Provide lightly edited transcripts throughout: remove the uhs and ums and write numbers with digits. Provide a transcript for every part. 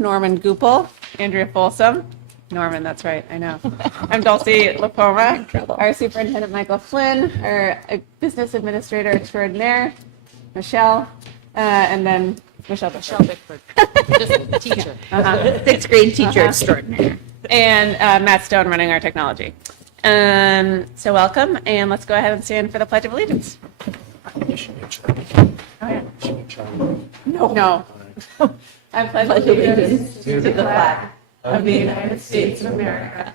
Norman Goupel, Andrea Folsom. Norman, that's right, I know. I'm Dulcie Lapoma, our superintendent Michael Flynn, our business administrator extraordinaire, Michelle, and then Michelle Bickford. Just a teacher. Sixth grade teacher extraordinaire. And Matt Stone running our technology. So welcome, and let's go ahead and stand for the Pledge of Allegiance. No. I pledge allegiance to the flag of the United States of America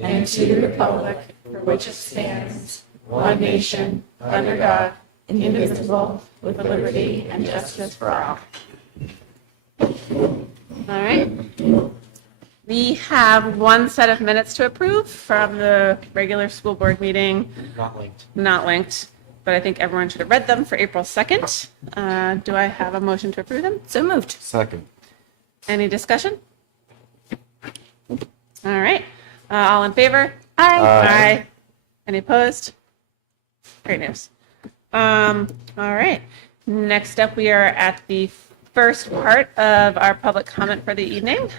and to the republic for which it stands, one nation, under God, indivisible, with liberty and justice for all. All right. We have one set of minutes to approve from the regular school board meeting. Not linked, but I think everyone should have read them for April 2nd. Do I have a motion to approve them? So moved. Second. Any discussion? All right. All in favor? Aye. Any opposed? Great news. All right. Next up, we are at the first part of our public comment for the evening.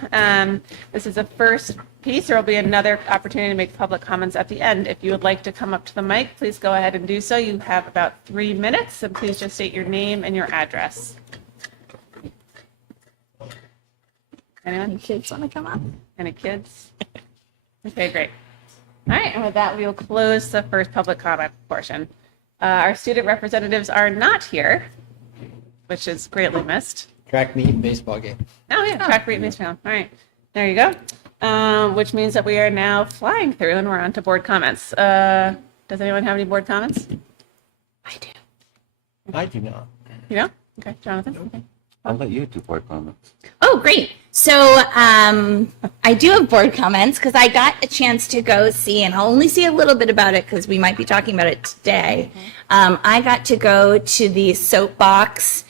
This is the first piece. There will be another opportunity to make public comments at the end. If you would like to come up to the mic, please go ahead and do so. You have about 3 minutes, and please just state your name and your address. Anyone? Any kids want to come up? Any kids? Okay, great. All right, and with that, we will close the first public comment portion. Our student representatives are not here, which is greatly missed. Track meet and baseball game. Oh, yeah, track meet baseball. All right, there you go. Which means that we are now flying through and we're on to board comments. Does anyone have any board comments? I do. I do not. You know? Okay, Jonathan? Okay. I'll let you do board comments. Oh, great. So I do have board comments because I got a chance to go see, and I'll only see a little bit about it because we might be talking about it today. I got to go to the Soapbox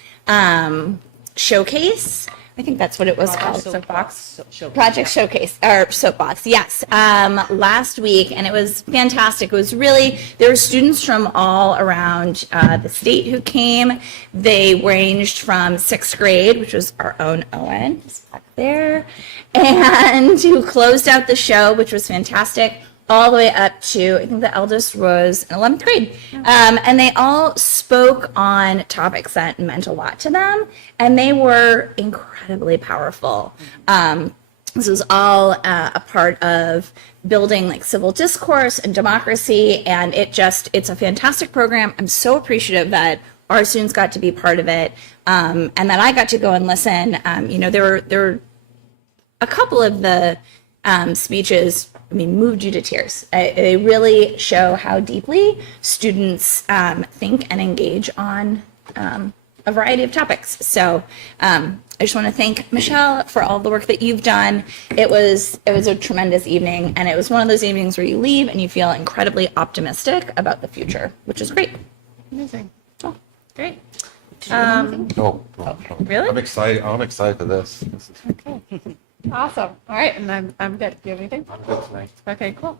showcase. I think that's what it was called. Soapbox. Project Showcase, or Soapbox, yes, last week, and it was fantastic. It was really, there were students from all around the state who came. They ranged from sixth grade, which was our own Owen, who's back there, and who closed out the show, which was fantastic, all the way up to, I think the eldest was in 11th grade. And they all spoke on topics that meant a lot to them, and they were incredibly powerful. This was all a part of building like civil discourse and democracy, and it's a fantastic program. I'm so appreciative that our students got to be part of it, and that I got to go and listen. There were a couple of the speeches, moved you to tears. They really show how deeply students think and engage on a variety of topics. So I just want to thank Michelle for all the work that you've done. It was a tremendous evening, and it was one of those evenings where you leave and you feel incredibly optimistic about the future, which is great. Amazing. Oh, great. No. Really? I'm excited for this. This is Okay. Awesome. All right, and I'm good. Do you have anything? I'm good tonight. Okay, cool.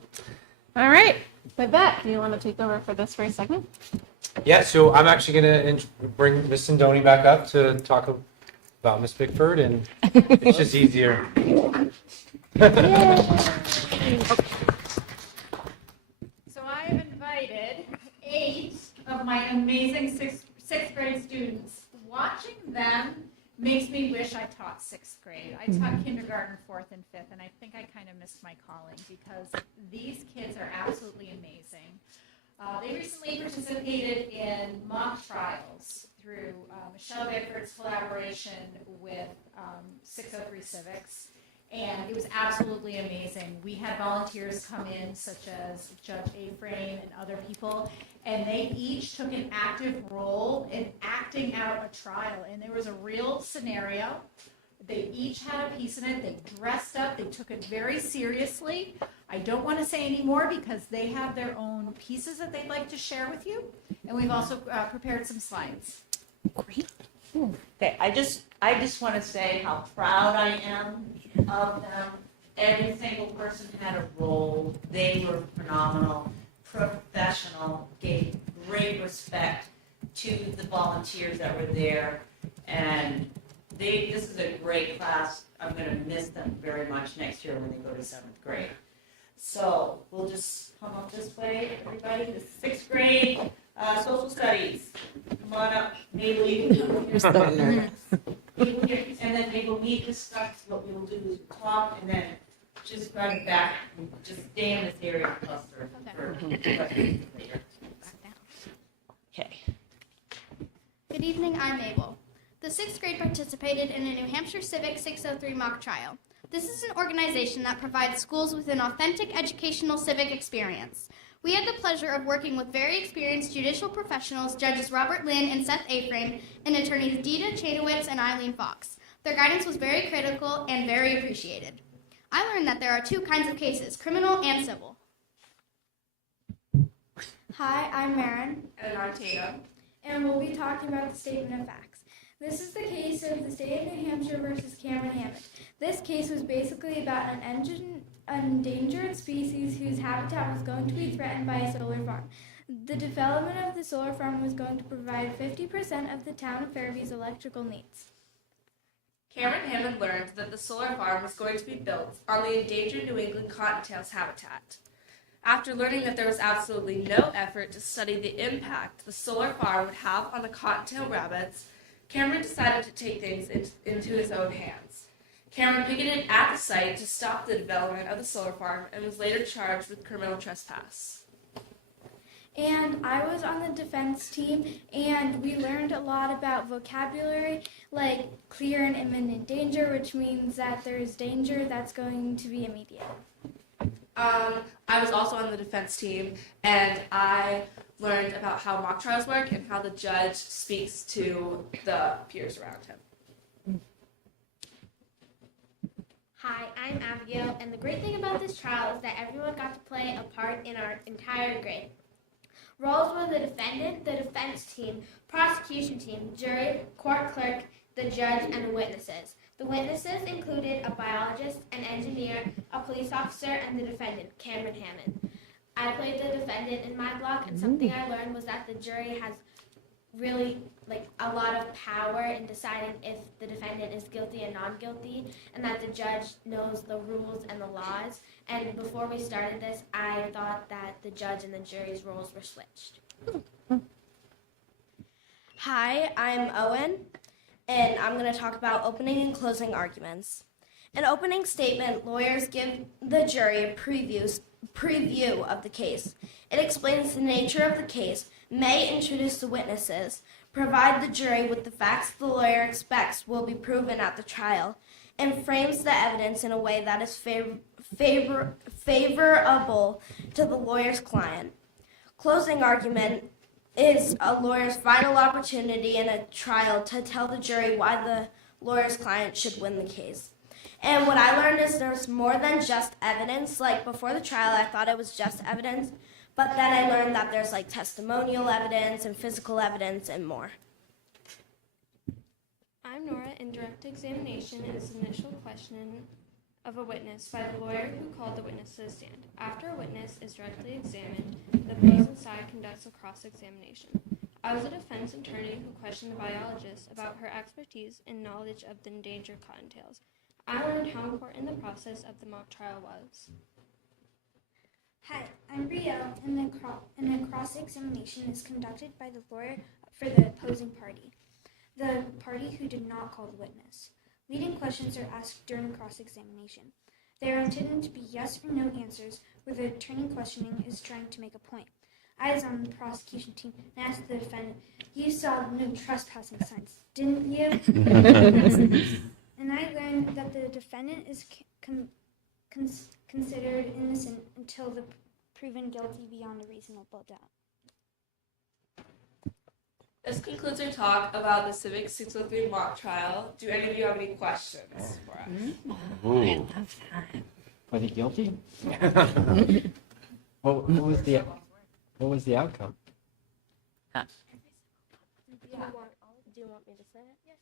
All right. With that, do you want to take over for this first segment? Yeah, so I'm actually going to bring Miss Sindoni back up to talk about Miss Bickford, and it's just easier. So I have invited 8 of my amazing sixth grade students. Watching them makes me wish I taught sixth grade. I taught kindergarten, 4th, and 5th, and I think I kind of missed my calling because these kids are absolutely amazing. They recently participated in mock trials through Michelle Bickford's collaboration with 603 Civics, and it was absolutely amazing. We had volunteers come in, such as Judge A-Frame and other people, and they each took an active role in acting out a trial, and there was a real scenario. They each had a piece in it. They dressed up. They took it very seriously. I don't want to say any more because they have their own pieces that they'd like to share with you, and we've also prepared some slides. Great. Okay, I just want to say how proud I am of them. Every single person had a role. They were phenomenal, professional, gave great respect to the volunteers that were there, and this is a great class. I'm gonna miss them very much next year when they go to 7th grade. So we'll just come up this way, everybody, the 6th grade, social studies. Come on up, Mabel, you can come here. Mabel here, and then Mabel, we discuss what we will do is talk and then just run back, and just stay in this area cluster for questions later. Okay. Good evening, I'm Mabel. The 6th grade participated in a New Hampshire Civic 603 mock trial. This is an organization that provides schools with an authentic educational civic experience. We had the pleasure of working with very experienced judicial professionals, judges Robert Lynn and Seth Aframe, and attorneys Dita Chadowitz and Eileen Fox. Their guidance was very critical and very appreciated. I learned that there are 2 kinds of cases, criminal and civil. Hi, I'm Marin, And I'm Tatum. and we'll be talking about the statement of facts. This is the case of the state of New Hampshire versus Cameron Hammond. This case was basically about an endangered species whose habitat was going to be threatened by a solar farm. The development of the solar farm was going to provide 50% of the town of Fairview's electrical needs. Cameron Hammond learned that the solar farm was going to be built on the endangered New England cottontail's habitat. After learning that there was absolutely no effort to study the impact the solar farm would have on the cottontail rabbits, Cameron decided to take things into his own hands. Cameron picketed at the site to stop the development of the solar farm and was later charged with criminal trespass. And I was on the defense team, and we learned a lot about vocabulary, like clear and imminent danger, which means that there's danger that's going to be immediate. I was also on the defense team, and I learned about how mock trials work and how the judge speaks to the peers around him. Hi, I'm Abigail, and the great thing about this trial is that everyone got to play a part in our entire grade. Roles were the defendant, the defense team, prosecution team, jury, court clerk, the judge, and the witnesses. The witnesses included a biologist, an engineer, a police officer, and the defendant, Cameron Hammond. I played the defendant in my block, and something I learned was that the jury has really a lot of power in deciding if the defendant is guilty and non-guilty, and that the judge knows the rules and the laws. And before we started this, I thought that the judge and the jury's roles were switched. Hi, I'm Owen, and I'm going to talk about opening and closing arguments. In opening statement, lawyers give the jury a preview of the case. It explains the nature of the case, may introduce the witnesses, provide the jury with the facts the lawyer expects will be proven at the trial, and frames the evidence in a way that is favorable to the lawyer's client. Closing argument is a lawyer's final opportunity in a trial to tell the jury why the lawyer's client should win the case. And what I learned is there's more than just evidence. Like before the trial, I thought it was just evidence, but then I learned that there's testimonial evidence and physical evidence and more. I'm Nora, and direct examination is initial questioning of a witness by the lawyer who called the witness to the stand. After a witness is directly examined, the opposing side conducts a cross-examination. I was a defense attorney who questioned the biologist about her expertise and knowledge of the endangered cottontails. I learned how important the process of the mock trial was. Hi, I'm Brielle, and the cross-examination is conducted by the lawyer for the opposing party, the party who did not call the witness. Leading questions are asked during cross-examination. They are intended to be yes or no answers, where the attorney questioning is trying to make a point. I was on the prosecution team and asked the defendant, "You saw no trespassing signs, didn't you?" And I learned that the defendant is considered innocent until the proven guilty beyond a reasonable doubt. This concludes our talk about the Civic 603 mock trial. Do any of you have any questions for us? Ooh. Were they guilty? What was the outcome? Do you want me to say it? Yes.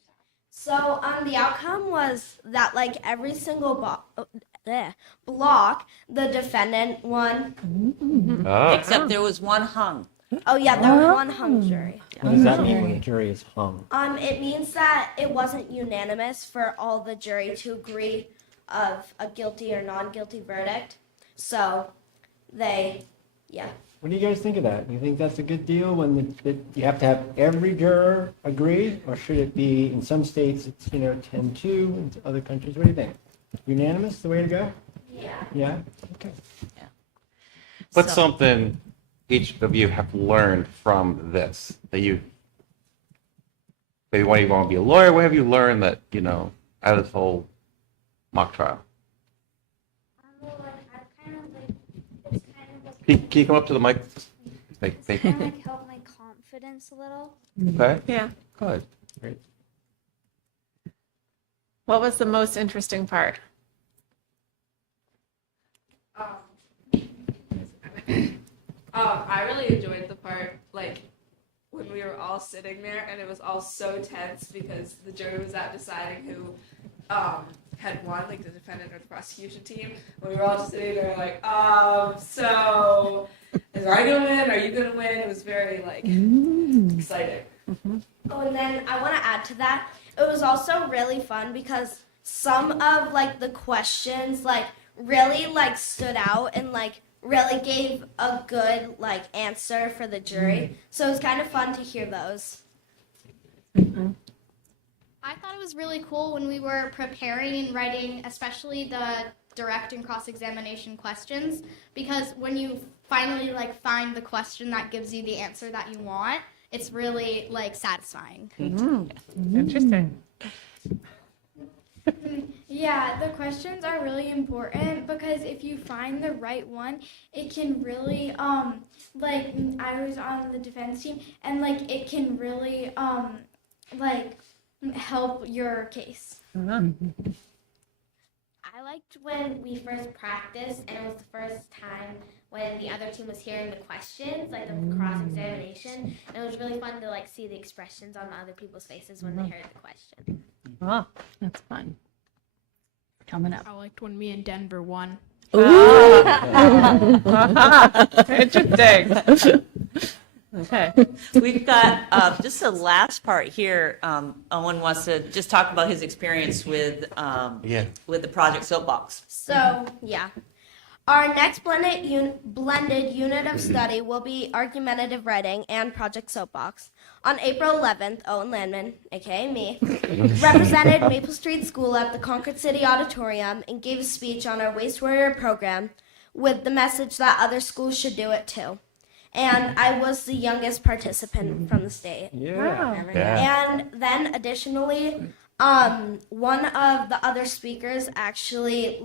So the outcome was that every single block, the defendant won. Oh. Except there was one hung. Oh yeah, there was one hung jury. What does that mean when a jury is hung? It means that it wasn't unanimous for all the jury to agree of a guilty or non-guilty verdict. So yeah. What do you guys think of that? You think that's a good deal when you have to have every juror agree? Or should it be, in some states, it's, 10-2, in other countries, what do you think? Unanimous, the way to go? Yeah. Yeah? Okay. What's something each of you have learned from this that you maybe want to be a lawyer? What have you learned that, out of this whole mock trial? Can you come up to the mic? Thank you. Help my confidence a little. Okay. Yeah. Good. Great. What was the most interesting part? I really enjoyed the part, when we were all sitting there and it was all so tense because the jury was out deciding who had won, the defendant or the prosecution team. And we were all just sitting there so is I gonna win? Are you gonna win? It was very, exciting. Oh, and then I want to add to that. It was also really fun because some of the questions really stood out and really gave a good answer for the jury. So it was kind of fun to hear those. I thought it was really cool when we were preparing and writing, especially the direct and cross-examination questions, because when you finally find the question that gives you the answer that you want, it's really satisfying. Interesting. Yeah, the questions are really important because if you find the right one, it can really I was on the defense team and it can really help your case. I liked when we first practiced and it was the first time when the other team was hearing the questions, the cross-examination. And it was really fun to see the expressions on the other people's faces when they heard the question. Oh, that's fun. Coming up. I liked when me and Denver won. Interesting. Okay. We've got just the last part here. Owen wants to just talk about his experience with the Project Soapbox. So, yeah. Our next blended unit of study will be argumentative writing and Project Soapbox. On April 11th, Owen Landman, aka me, represented Maple Street School at the Concord City Auditorium and gave a speech on our Waste Warrior program with the message that other schools should do it too. And I was the youngest participant from the state. Yeah. And then additionally, one of the other speakers actually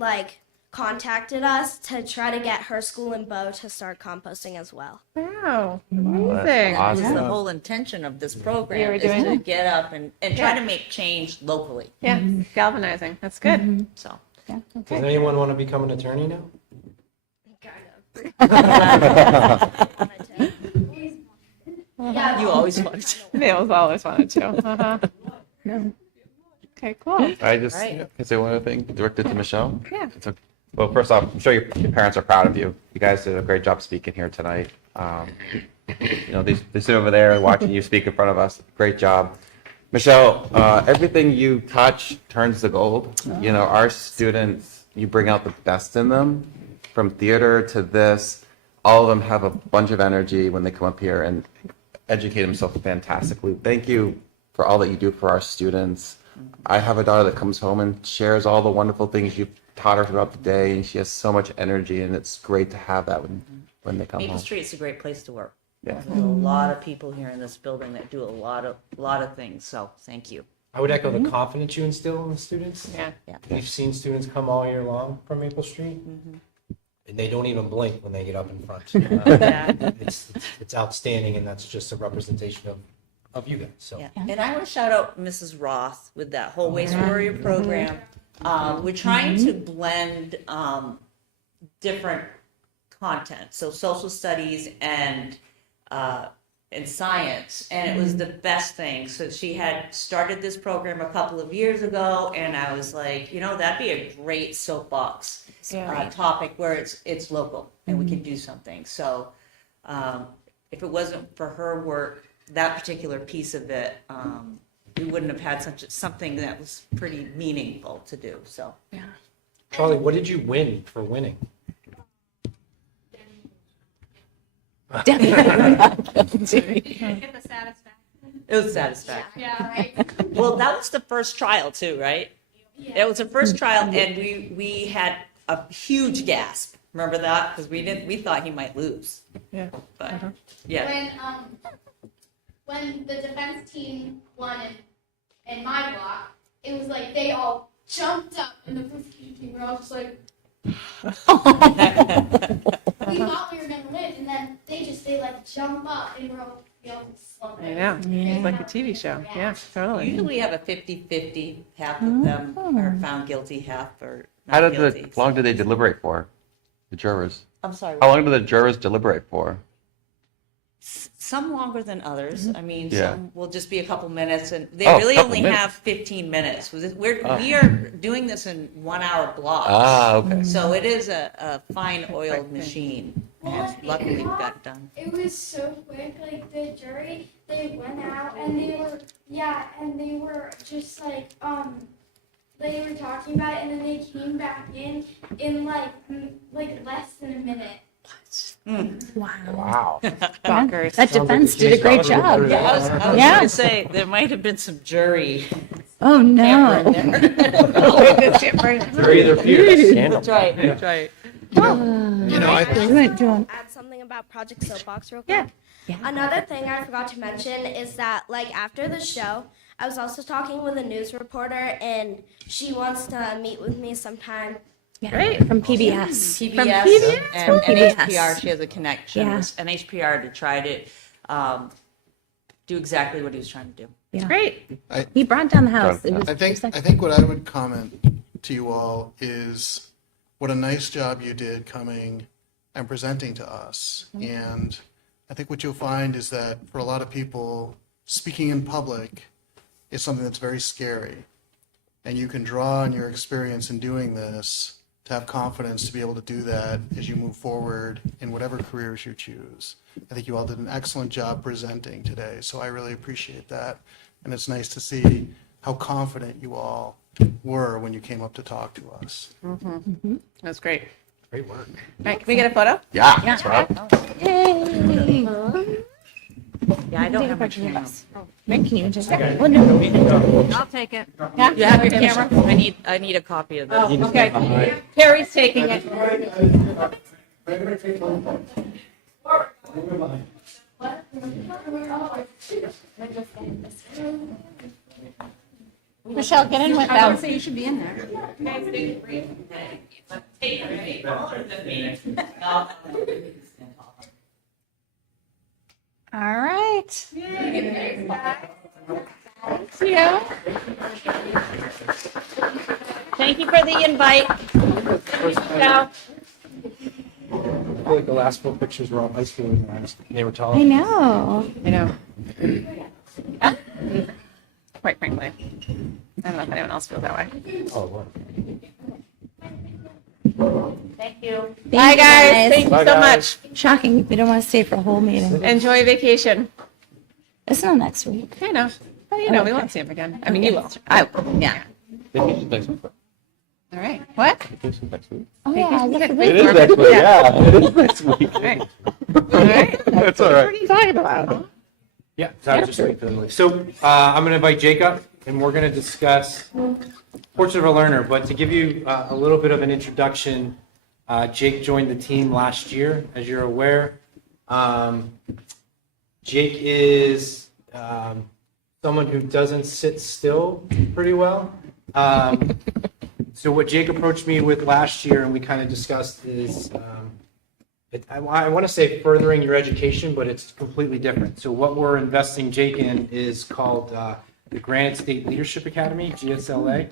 contacted us to try to get her school in Bow to start composting as well. Wow. That's Amazing. This is awesome. the whole intention of this program You were is doing to that. get up and try to make change locally. Yeah. Galvanizing. That's good. So Does anyone want to become an attorney now? Yeah, you always wanted to. Nails always wanted to. Uh-huh. Okay, cool. I just Right. can I say one other thing directed to Michelle. Yeah. Well, first off, I'm sure your parents are proud of you. You guys did a great job speaking here tonight. They sit over there watching you speak in front of us. Great job. Michelle, everything you touch turns to gold. Our students, you bring out the best in them, from theater to this. All of them have a bunch of energy when they come up here and educate themselves fantastically. Thank you for all that you do for our students. I have a daughter that comes home and shares all the wonderful things you've taught her throughout the day, and she has so much energy, and it's great to have that when they come Maple home. Street's a great place to work. Yeah. There's a lot of people here in this building that do a lot of things. So thank you. I would echo the confidence you instill in the students. Yeah. We've seen students come all year long from Maple Street, and they don't even blink when they get up in front. It's outstanding, and that's just a representation of you guys. So Yeah. And I want to shout out Mrs. Roth with that whole Waste Warrior program. We're trying to blend different content, so social studies and science, and it was the best thing. So she had started this program a couple of years ago, and I was like, that'd be a great soapbox topic where it's local and we can do something. So if it wasn't for her work, that particular piece of it, we wouldn't have had something that was pretty meaningful to do, so. Charlie, what did you win for winning? Definitely not guilty. Get the satisfaction. It was satisfactory. Yeah, right. Well, that was the first trial too, right? It was the first trial, and we had a huge gasp. Remember that? Because we thought he might lose. Yeah. But yeah. When the defense team won in my block, it was like they all jumped up, and the prosecution team were all just like, we thought we were gonna win, and then they like jump up, and we all just slow I know. It's like a TV show. Yeah, totally. Usually we have a 50-50. Half of them are found guilty, half are How not did guilty. how long did they deliberate for? The jurors. I'm sorry. How long do the jurors deliberate for? Some longer than others. I mean, Yeah. some will just be a couple minutes, and they Oh, really couple only minutes. have 15 minutes. We are doing this in 1 hour blocks. Ah, okay. So it is a fine oiled machine. And luckily we got it done. It was so quick. Like the jury, they went out and they were just like they were talking about it, and then they came back in like less than a minute. Wow. Bonkers. That defense did a great job. Yeah, I was Yeah. going to say there might have been some jury Oh, tamper no. in there. They're either fierce. That's right. That's right. I think- add something about Project Soapbox real quick. Yeah. Another thing I forgot to mention is that after the show, I was also talking with a news reporter, and she wants to meet with me sometime. Great. From PBS. PBS, and PBS. NHPR, she has a connection Yeah. with NHPR to try to do exactly what he was trying to do. Yeah. Great. He brought down the house. It was I think what I would comment to you all is what a nice job you did coming and presenting to us. And I think what you'll find is that for a lot of people, speaking in public is something that's very scary. And you can draw on your experience in doing this to have confidence to be able to do that as you move forward in whatever careers you choose. I think you all did an excellent job presenting today, so I really appreciate that. And it's nice to see how confident you all were when you came up to talk to us. That's great. Great work. All right, can we get a photo? Yeah, that's right. Yay. Yeah, I don't have my camera. Rick, can you just? Well, no. I'll take it. You have your camera? I need a copy of this. Oh, okay. Carrie's taking it. Michelle, get in with them. You should be in there. All right. Thank you. Thank you for the invite. Ciao. I feel like the last 4 pictures were all high schoolers. They were tall. I know. I know. Quite frankly. I don't know if anyone else feels that way. Oh, Lord. Thank you. Bye, guys. Thank you Bye, so guys. much. Shocking. We don't want to stay for a whole meeting. Enjoy vacation. It's not next week. I know. But you know, we won't see him again. I mean, you will. I will. Yeah. Vacation next week. All right. What? Vacation next week. Oh, yeah. Vacation That's next the It week. is next week. Yeah, it is next week. All right. All right. That's all What right. are you talking about? Yeah, so I was just waiting for them to leave. So I'm going to invite Jacob, and we're going to discuss Portrait of a Learner. But to give you a little bit of an introduction, Jake joined the team last year, as you're aware. Jake is someone who doesn't sit still pretty well. So what Jake approached me with last year, and we kind of discussed, is I want to say furthering your education, but it's completely different. So what we're investing Jake in is called the Granite State Leadership Academy, GSLA,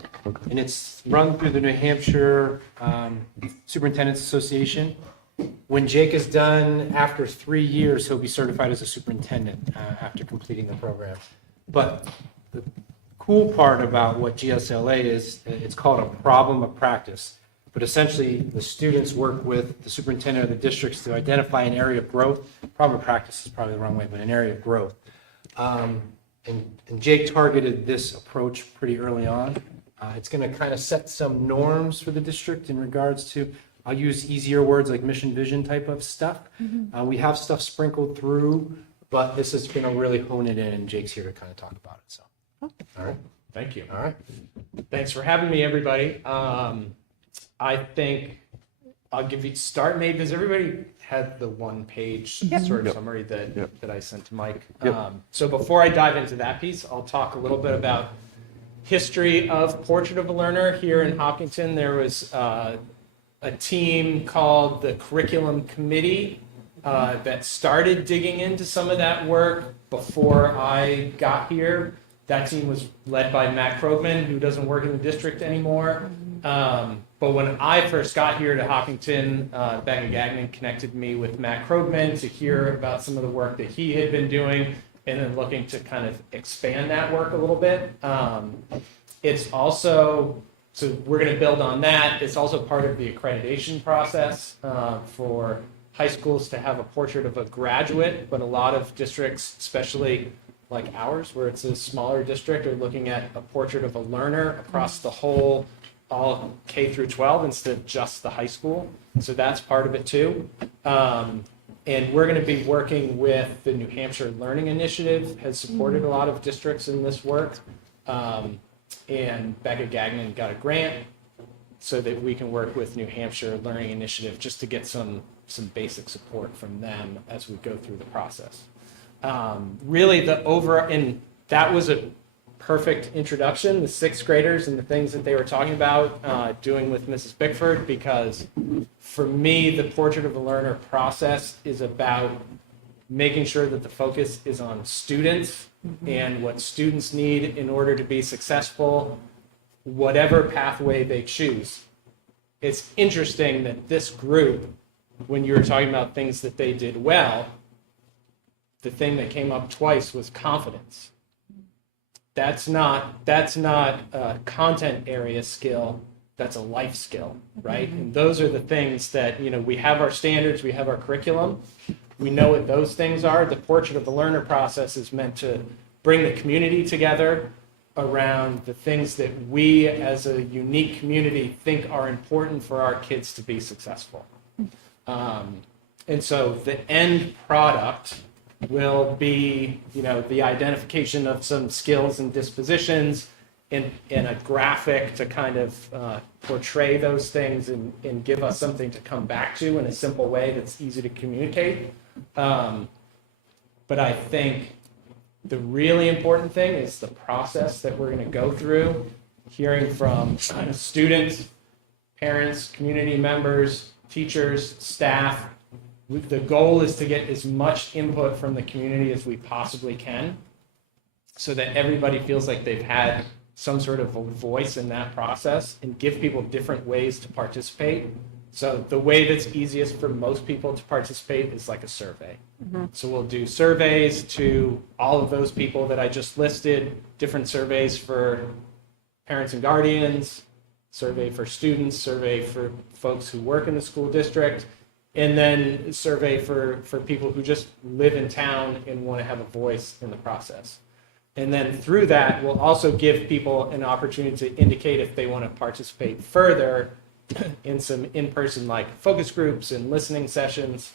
and it's run through the New Hampshire Superintendent's Association. When Jake is done, after 3 years, he'll be certified as a superintendent after completing the program. But the cool part about what GSLA is, it's called a problem of practice. But essentially, the students work with the superintendent of the districts to identify an area of growth. Proper practice is probably the wrong way, but an area of growth. And Jake targeted this approach pretty early on. It's going to kind of set some norms for the district in regards to, I'll use easier words like mission, vision type of stuff. We have stuff sprinkled through, but this is going to really hone it in, and Jake's here to kind of talk about it. So, all right. Thank you. All right. Thanks for having me, everybody. I think I'll give you start maybe. Does everybody have the one-page sort of summary that I sent to Mike? So before I dive into that piece, I'll talk a little bit about history of Portrait of a Learner here in Hopkinton. There was a team called the Curriculum Committee that started digging into some of that work before I got here. That team was led by Matt Krogman, who doesn't work in the district anymore. But when I first got here to Hopkinton, Becca Gagnon connected me with Matt Krogman to hear about some of the work that he had been doing, and then looking to kind of expand that work a little bit. It's also, so we're going to build on that. It's also part of the accreditation process for high schools to have a portrait of a graduate, but a lot of districts, especially like ours, where it's a smaller district, are looking at a portrait of a learner across the whole, all K through 12 instead of just the high school. So that's part of it too. And we're going to be working with the New Hampshire Learning Initiative, has supported a lot of districts in this work. And Becca Gagnon got a grant so that we can work with New Hampshire Learning Initiative just to get some basic support from them as we go through the process. Really and that was a perfect introduction, the sixth graders and the things that they were talking about doing with Mrs. Bickford, because for me, the Portrait of a Learner process is about making sure that the focus is on students and what students need in order to be successful, whatever pathway they choose. It's interesting that this group, when you were talking about things that they did well, the thing that came up twice was confidence. That's not a content area skill, that's a life skill, right? And those are the things that, we have our standards, we have our curriculum, we know what those things are. The Portrait of the Learner process is meant to bring the community together around the things that we as a unique community think are important for our kids to be successful. And so the end product will be, the identification of some skills and dispositions in a graphic to kind of portray those things and give us something to come back to in a simple way that's easy to communicate. But I think the really important thing is the process that we're going to go through, hearing from students, parents, community members, teachers, staff. The goal is to get as much input from the community as we possibly can so that everybody feels like they've had some sort of a voice in that process, and give people different ways to participate. So the way that's easiest for most people to participate is like a survey. So we'll do surveys to all of those people that I just listed, different surveys for parents and guardians, survey for students, survey for folks who work in the school district, and then survey for people who just live in town and want to have a voice in the process. And then through that, we'll also give people an opportunity to indicate if they want to participate further in some in-person like focus groups and listening sessions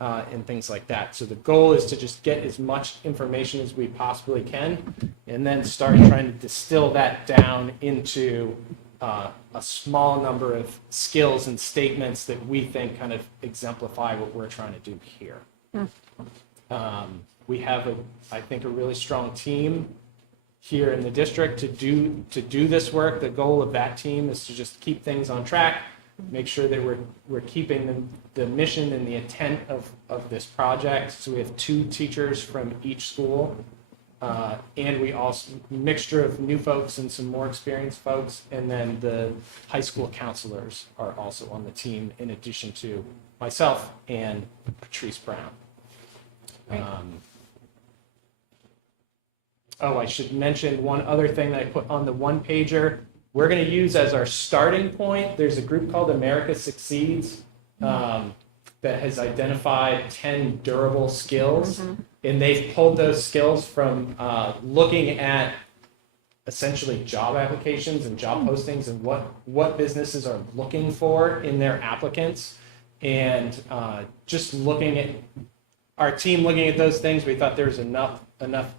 and things like that. So the goal is to just get as much information as we possibly can, and then start trying to distill that down into a small number of skills and statements that we think kind of exemplify what we're trying to do here. We have, I think, a really strong team here in the district to do this work. The goal of that team is to just keep things on track, make sure that we're keeping the mission and the intent of this project. So we have 2 teachers from each school, and we also mixture of new folks and some more experienced folks, and then the high school counselors are also on the team in addition to myself and Patrice Brown. I should mention one other thing that I put on the one pager we're going to use as our starting point, there's a group called America Succeeds that has identified 10 durable skills. And they've pulled those skills from looking at essentially job applications and job postings and what businesses are looking for in their applicants. And just looking at our team looking at those things, we thought there was enough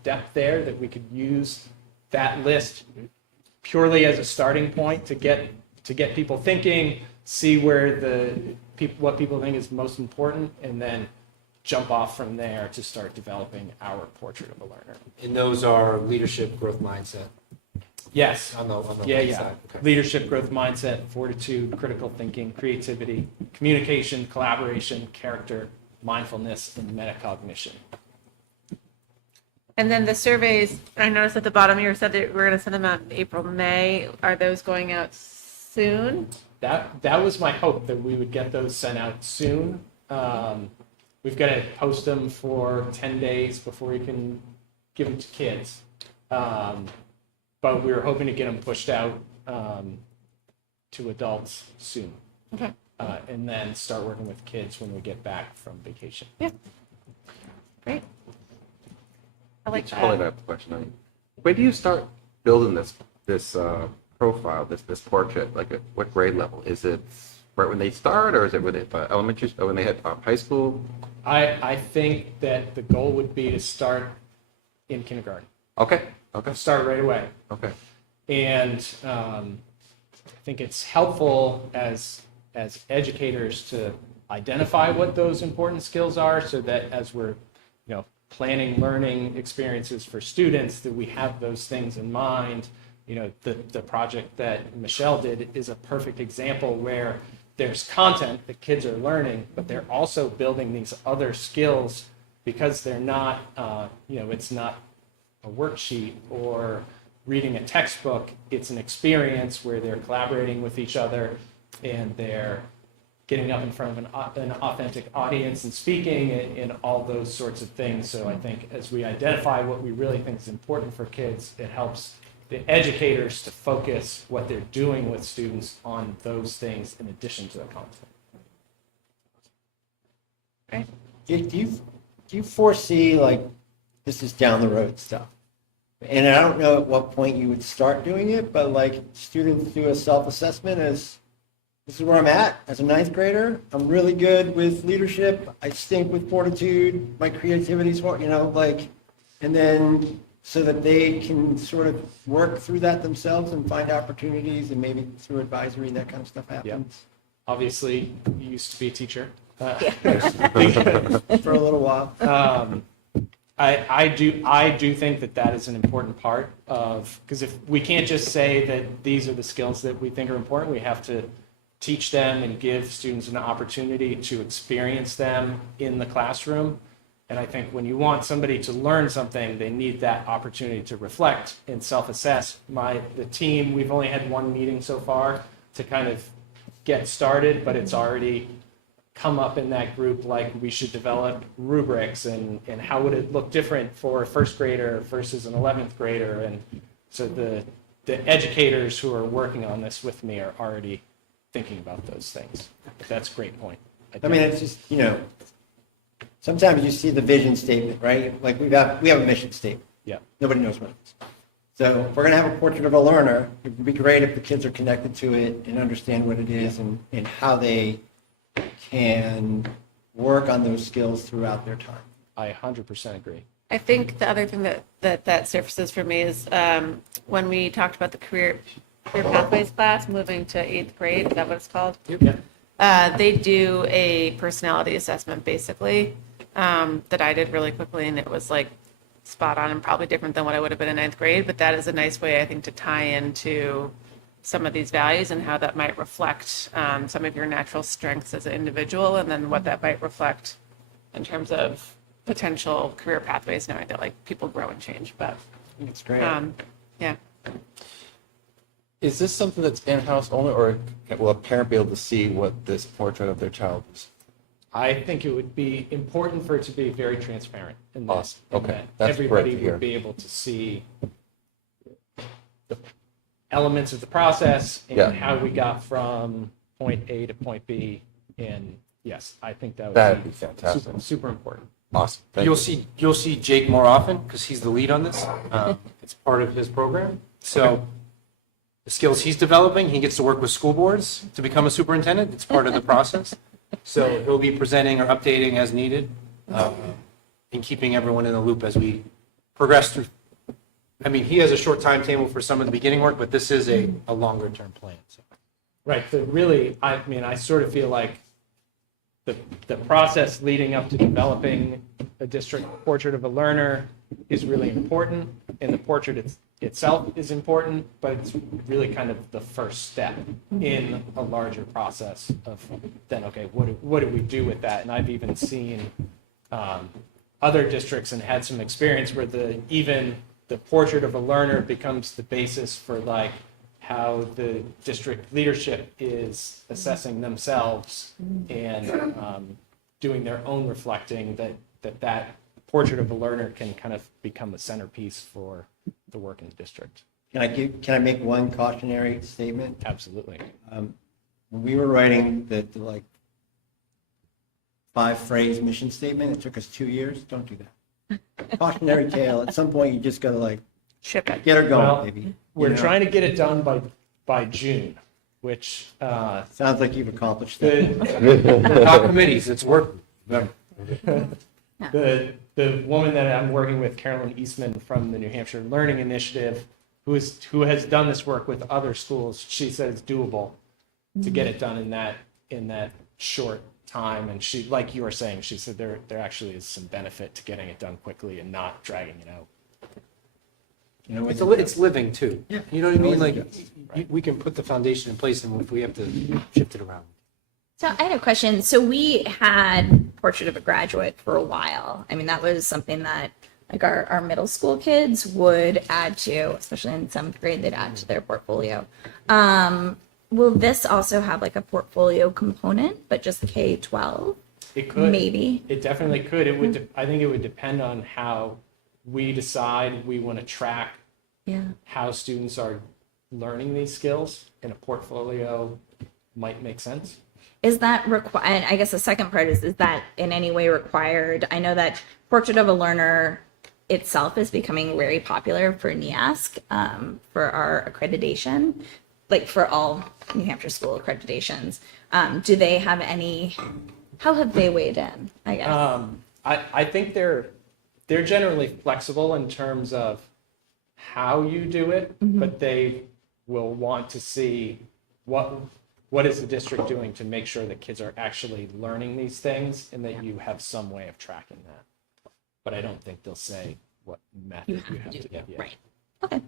depth there that we could use that list purely as a starting point to get people thinking, see where what people think is most important, and then jump off from there to start developing our portrait of a learner. And those are leadership, growth mindset. Yes. On the Yeah. right side. Okay. Leadership, growth mindset, fortitude, critical thinking, creativity, communication, collaboration, character, mindfulness, and metacognition. And then the surveys, I noticed at the bottom you said that we're going to send them out in April, May. Are those going out soon? That was my hope, that we would get those sent out soon. We've got to post them for 10 days before you can give them to kids. But we were hoping to get them pushed out to adults soon. Okay. And then start working with kids when we get back from vacation. Yeah. Great. I like Just following that. up question. Where do you start building this profile, this portrait? Like at what grade level? Is it right when they start, or is it when they elementary, or when they hit high school? I think that the goal would be to start in kindergarten. Okay. Start right away. Okay. And I think it's helpful as educators to identify what those important skills are, so that as we're planning learning experiences for students, that we have those things in mind. The project that Michelle did is a perfect example where there's content that kids are learning, but they're also building these other skills because they're not, it's not a worksheet or reading a textbook. It's an experience where they're collaborating with each other and they're getting up in front of an authentic audience and speaking and all those sorts of things. So I think as we identify what we really think is important for kids, it helps the educators to focus what they're doing with students on those things in addition to the content. Do you foresee, like, this is down the road stuff? And I don't know at what point you would start doing it, but like students do a self-assessment as, this is where I'm at as a ninth grader. I'm really good with leadership. I stink with fortitude. My creativity's, and then so that they can sort of work through that themselves and find opportunities, and maybe through advisory, that kind of stuff happens. Obviously, you used to be a teacher. For a little while. I do think that is an important part of, because if we can't just say that these are the skills that we think are important, we have to teach them and give students an opportunity to experience them in the classroom. And I think when you want somebody to learn something, they need that opportunity to reflect and self-assess. The team, we've only had one meeting so far to kind of get started, but it's already come up in that group, like we should develop rubrics and how would it look different for a first grader versus an 11th grader. And so the educators who are working on this with me are already thinking about those things. That's a great point. I mean, it's just, sometimes you see the vision statement, right? Like we have a mission statement. Yeah. Nobody knows what it is. So if we're going to have a portrait of a learner, it would be great if the kids are connected to it and understand what it is and how they can work on those skills throughout their time. I 100% agree. I think the other thing that surfaces for me is when we talked about the career pathways class moving to 8th grade, is that what it's called? Yep. They do a personality assessment basically that I did really quickly, and it was like spot on and probably different than what I would have been in 9th grade, but that is a nice way, I think, to tie into some of these values and how that might reflect some of your natural strengths as an individual, and then what that might reflect in terms of potential career pathways, knowing that like people grow and change. But it's great. Yeah. Is this something that's in-house only, or will a parent be able to see what this portrait of their child is? I think it would be important for it to be very transparent. In that, Awesome. Okay. in that That's everybody great to hear. would be able to see elements of the process and Yeah. how we got from point A to point B. And yes, I think that That'd would be be fantastic. super important. Awesome. Thank You'll you. see Jake more often because he's the lead on this. It's part of his program. So the skills he's developing, he gets to work with school boards to become a superintendent. It's part of the process. So he'll be presenting or updating as needed, and keeping everyone in the loop as we progress through. I mean, he has a short timetable for some of the beginning work, but this is a longer term plan. So. Right. So really, I mean, I sort of feel like the process leading up to developing a district portrait of a learner is really important, and the portrait itself is important, but it's really kind of the first step in a larger process of then, okay, what do we do with that? And I've even seen other districts and had some experience where even the portrait of a learner becomes the basis for like how the district leadership is assessing themselves and doing their own reflecting, that portrait of a learner can kind of become a centerpiece for the work in the district. Can I make one cautionary statement? Absolutely. When we were writing the like 5-phrase mission statement, it took us 2 years. Don't do that. Cautionary tale. At some point, you just gotta like Ship it. get her going, Well, baby. We're You know? trying to get it done by June, which Sounds like you've accomplished that. Top committees, it's work. the woman that I'm working with, Carolyn Eastman from the New Hampshire Learning Initiative, who has done this work with other schools, she said it's doable to get it done in that short time. And she, like you were saying, she said there actually is some benefit to getting it done quickly and not dragging it out. You know, It's living too. Yeah. You know what I mean? Always Like we can put the foundation in place, and if we have to shift it around. So I had a question. So we had Portrait of a Graduate for a while. I mean, that was something that like our middle school kids would add to, especially in 7th grade, they'd add to their portfolio. Will this also have like a portfolio component, but just K-12? It could. Maybe. It definitely could. It would. I think it would depend on how we decide we want to track Yeah. how students are learning these skills, and a portfolio might make sense. Is that required? I guess the second part is that in any way required? I know that Portrait of a Learner itself is becoming very popular for NEASC, for our accreditation, like for all New Hampshire school accreditations. Do they have any, how have they weighed in, I guess? I think they're generally flexible in terms of how you do it, but they will want to see what is the district doing to make sure that kids are actually learning these things and that you have some way of tracking that. But I don't think they'll say what method you have to do get. that. Right. Okay.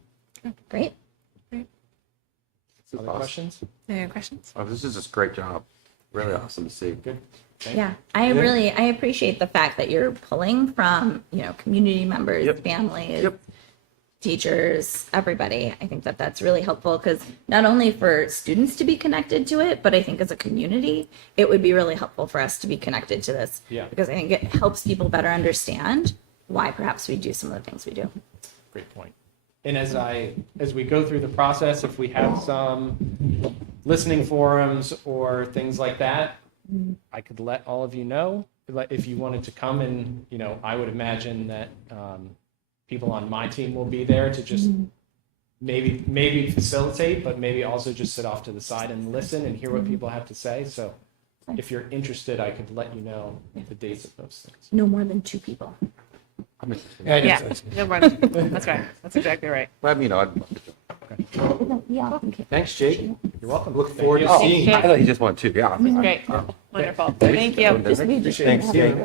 Great. Other questions? Any questions? Oh, this is just a great job. Really awesome to see. Good. Yeah, I appreciate the fact that you're pulling from, community members, Yep. families, Yep. teachers, everybody. I think that that's really helpful because not only for students to be connected to it, but I think as a community, it would be really helpful for us to be connected to this. Yeah. Because I think it helps people better understand why perhaps we do some of the things we do. Great point. And as we go through the process, if we have some listening forums or things like that, I could let all of you know if you wanted to come. And I would imagine that people on my team will be there to just maybe facilitate, but maybe also just sit off to the side and listen and hear what people have to say. So if you're interested, I could let you know the dates of those things. No more than 2 people. Yeah, that's right. That's exactly right. Let me know. I'd love to join. Yeah. Okay. Thanks, Jake. You're welcome. Look forward to you. seeing you. I thought you just wanted to. Yeah. Great. Wonderful. Thank you. Thanks, Jake.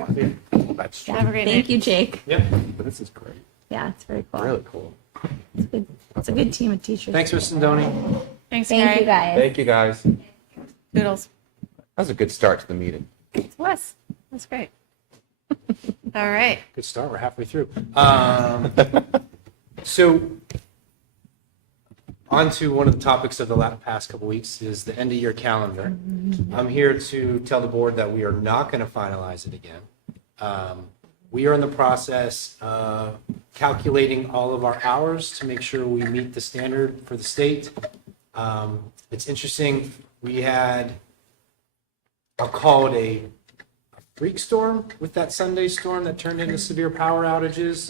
That's Have a great Thank night. you, Jake. Yep. But this is great. Yeah, it's very cool. Really cool. It's good. It's a good team of teachers. Thanks, Mr. Sindoni. Thanks, Thank you, Gary. guys. Thank you, guys. That Doodles. was a good start to the meeting. It was. That's great. All right. Good start. We're halfway through. So, on to one of the topics of the past couple weeks is the end of year calendar. I'm here to tell the board that we are not going to finalize it again. We are in the process of calculating all of our hours to make sure we meet the standard for the state. It's interesting, we had, I'll call it a freak storm with that Sunday storm that turned into severe power outages.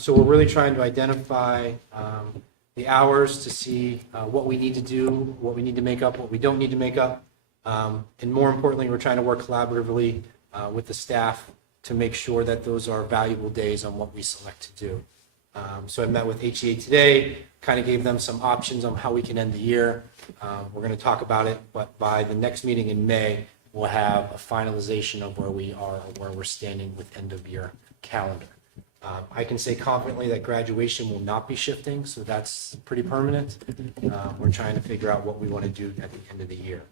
So we're really trying to identify the hours to see what we need to do, what we need to make up, what we don't need to make up. And more importantly, we're trying to work collaboratively with the staff to make sure that those are valuable days on what we select to do. So I met with HEA today, kind of gave them some options on how we can end the year. We're going to talk about it, but by the next meeting in May, we'll have a finalization of where we are or where we're standing with end of year calendar. I can say confidently that graduation will not be shifting, so that's pretty permanent. We're trying to figure out what we want to do at the end of the year.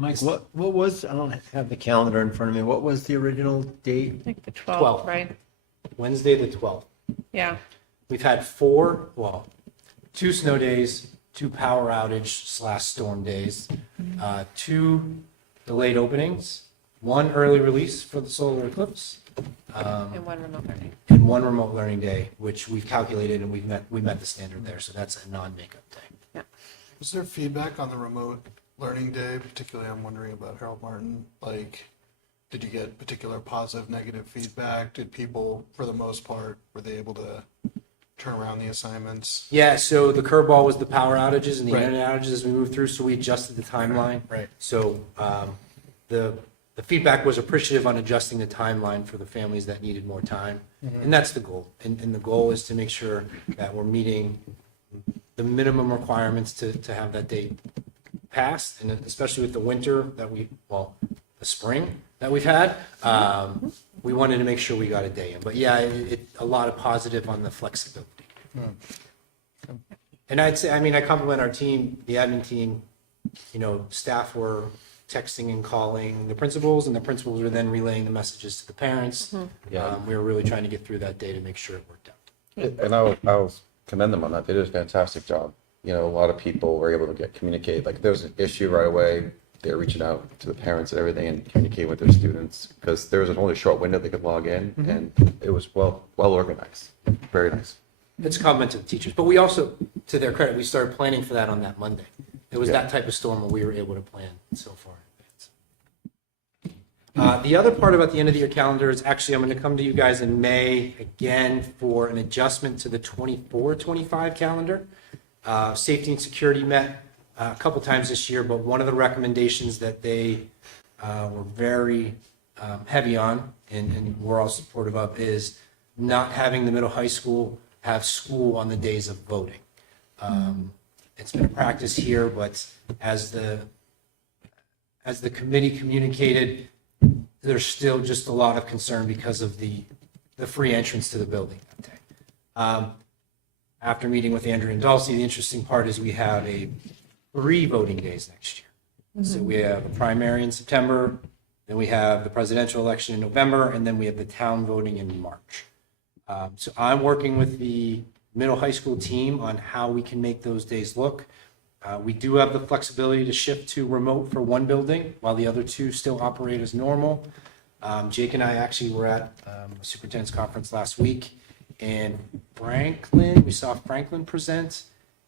Mike, what was, I don't have the calendar in front of me, what was the original date? I think the 12th, 12th. right? Wednesday, the 12th. Yeah. We've had 2 snow days, 2 power outage / storm days, 2 delayed openings, 1 early release for the solar eclipse, And one remote learning. and 1 remote learning day, which we've calculated and we met the standard there. So that's a non-makeup day. Was there feedback on the remote learning day? Particularly, I'm wondering about Harold Martin. Like, did you get particular positive, negative feedback? Did people, for the most part, were they able to turn around the assignments? Yeah, so the curveball was the power outages and the Right. internet outages as we moved through, so we adjusted the timeline. Right. So the feedback was appreciative on adjusting the timeline for the families that needed more time. And that's the goal. And the goal is to make sure that we're meeting the minimum requirements to have that date passed, and especially with the winter that the spring that we've had, we wanted to make sure we got a day in. But yeah, a lot of positive on the flexibility. And I'd say, I compliment our team, the admin team, staff were texting and calling the principals, and the principals were then relaying the messages to the parents. We were really trying to get through that day to make sure it worked out. And I'll commend them on that. They did a fantastic job. A lot of people were able to communicate. Like, there was an issue right away. They're reaching out to the parents and everything and communicating with their students, because there was only a short window they could log in, and it was well organized. Very nice. It's a compliment to the teachers, but we also, to their credit, we started planning for that on that Monday. It was that type of storm where we were able to plan so far in advance. The other part about the end of the year calendar is actually, I'm going to come to you guys in May again for an adjustment to the 24-25 calendar. Safety and security met a couple times this year, but one of the recommendations that they were very heavy on, and we're all supportive of, is not having the middle high school have school on the days of voting. It's been a practice here, but as the committee communicated, there's still just a lot of concern because of the free entrance to the building that day. After meeting with Andrew and Dulcie, the interesting part is we have 3 voting days next year. So we have a primary in September, then we have the presidential election in November, and then we have the town voting in March. So I'm working with the middle high school team on how we can make those days look. We do have the flexibility to shift to remote for 1 building while the other 2 still operate as normal. Jake and I actually were at a superintendent's conference last week, and we saw Franklin present,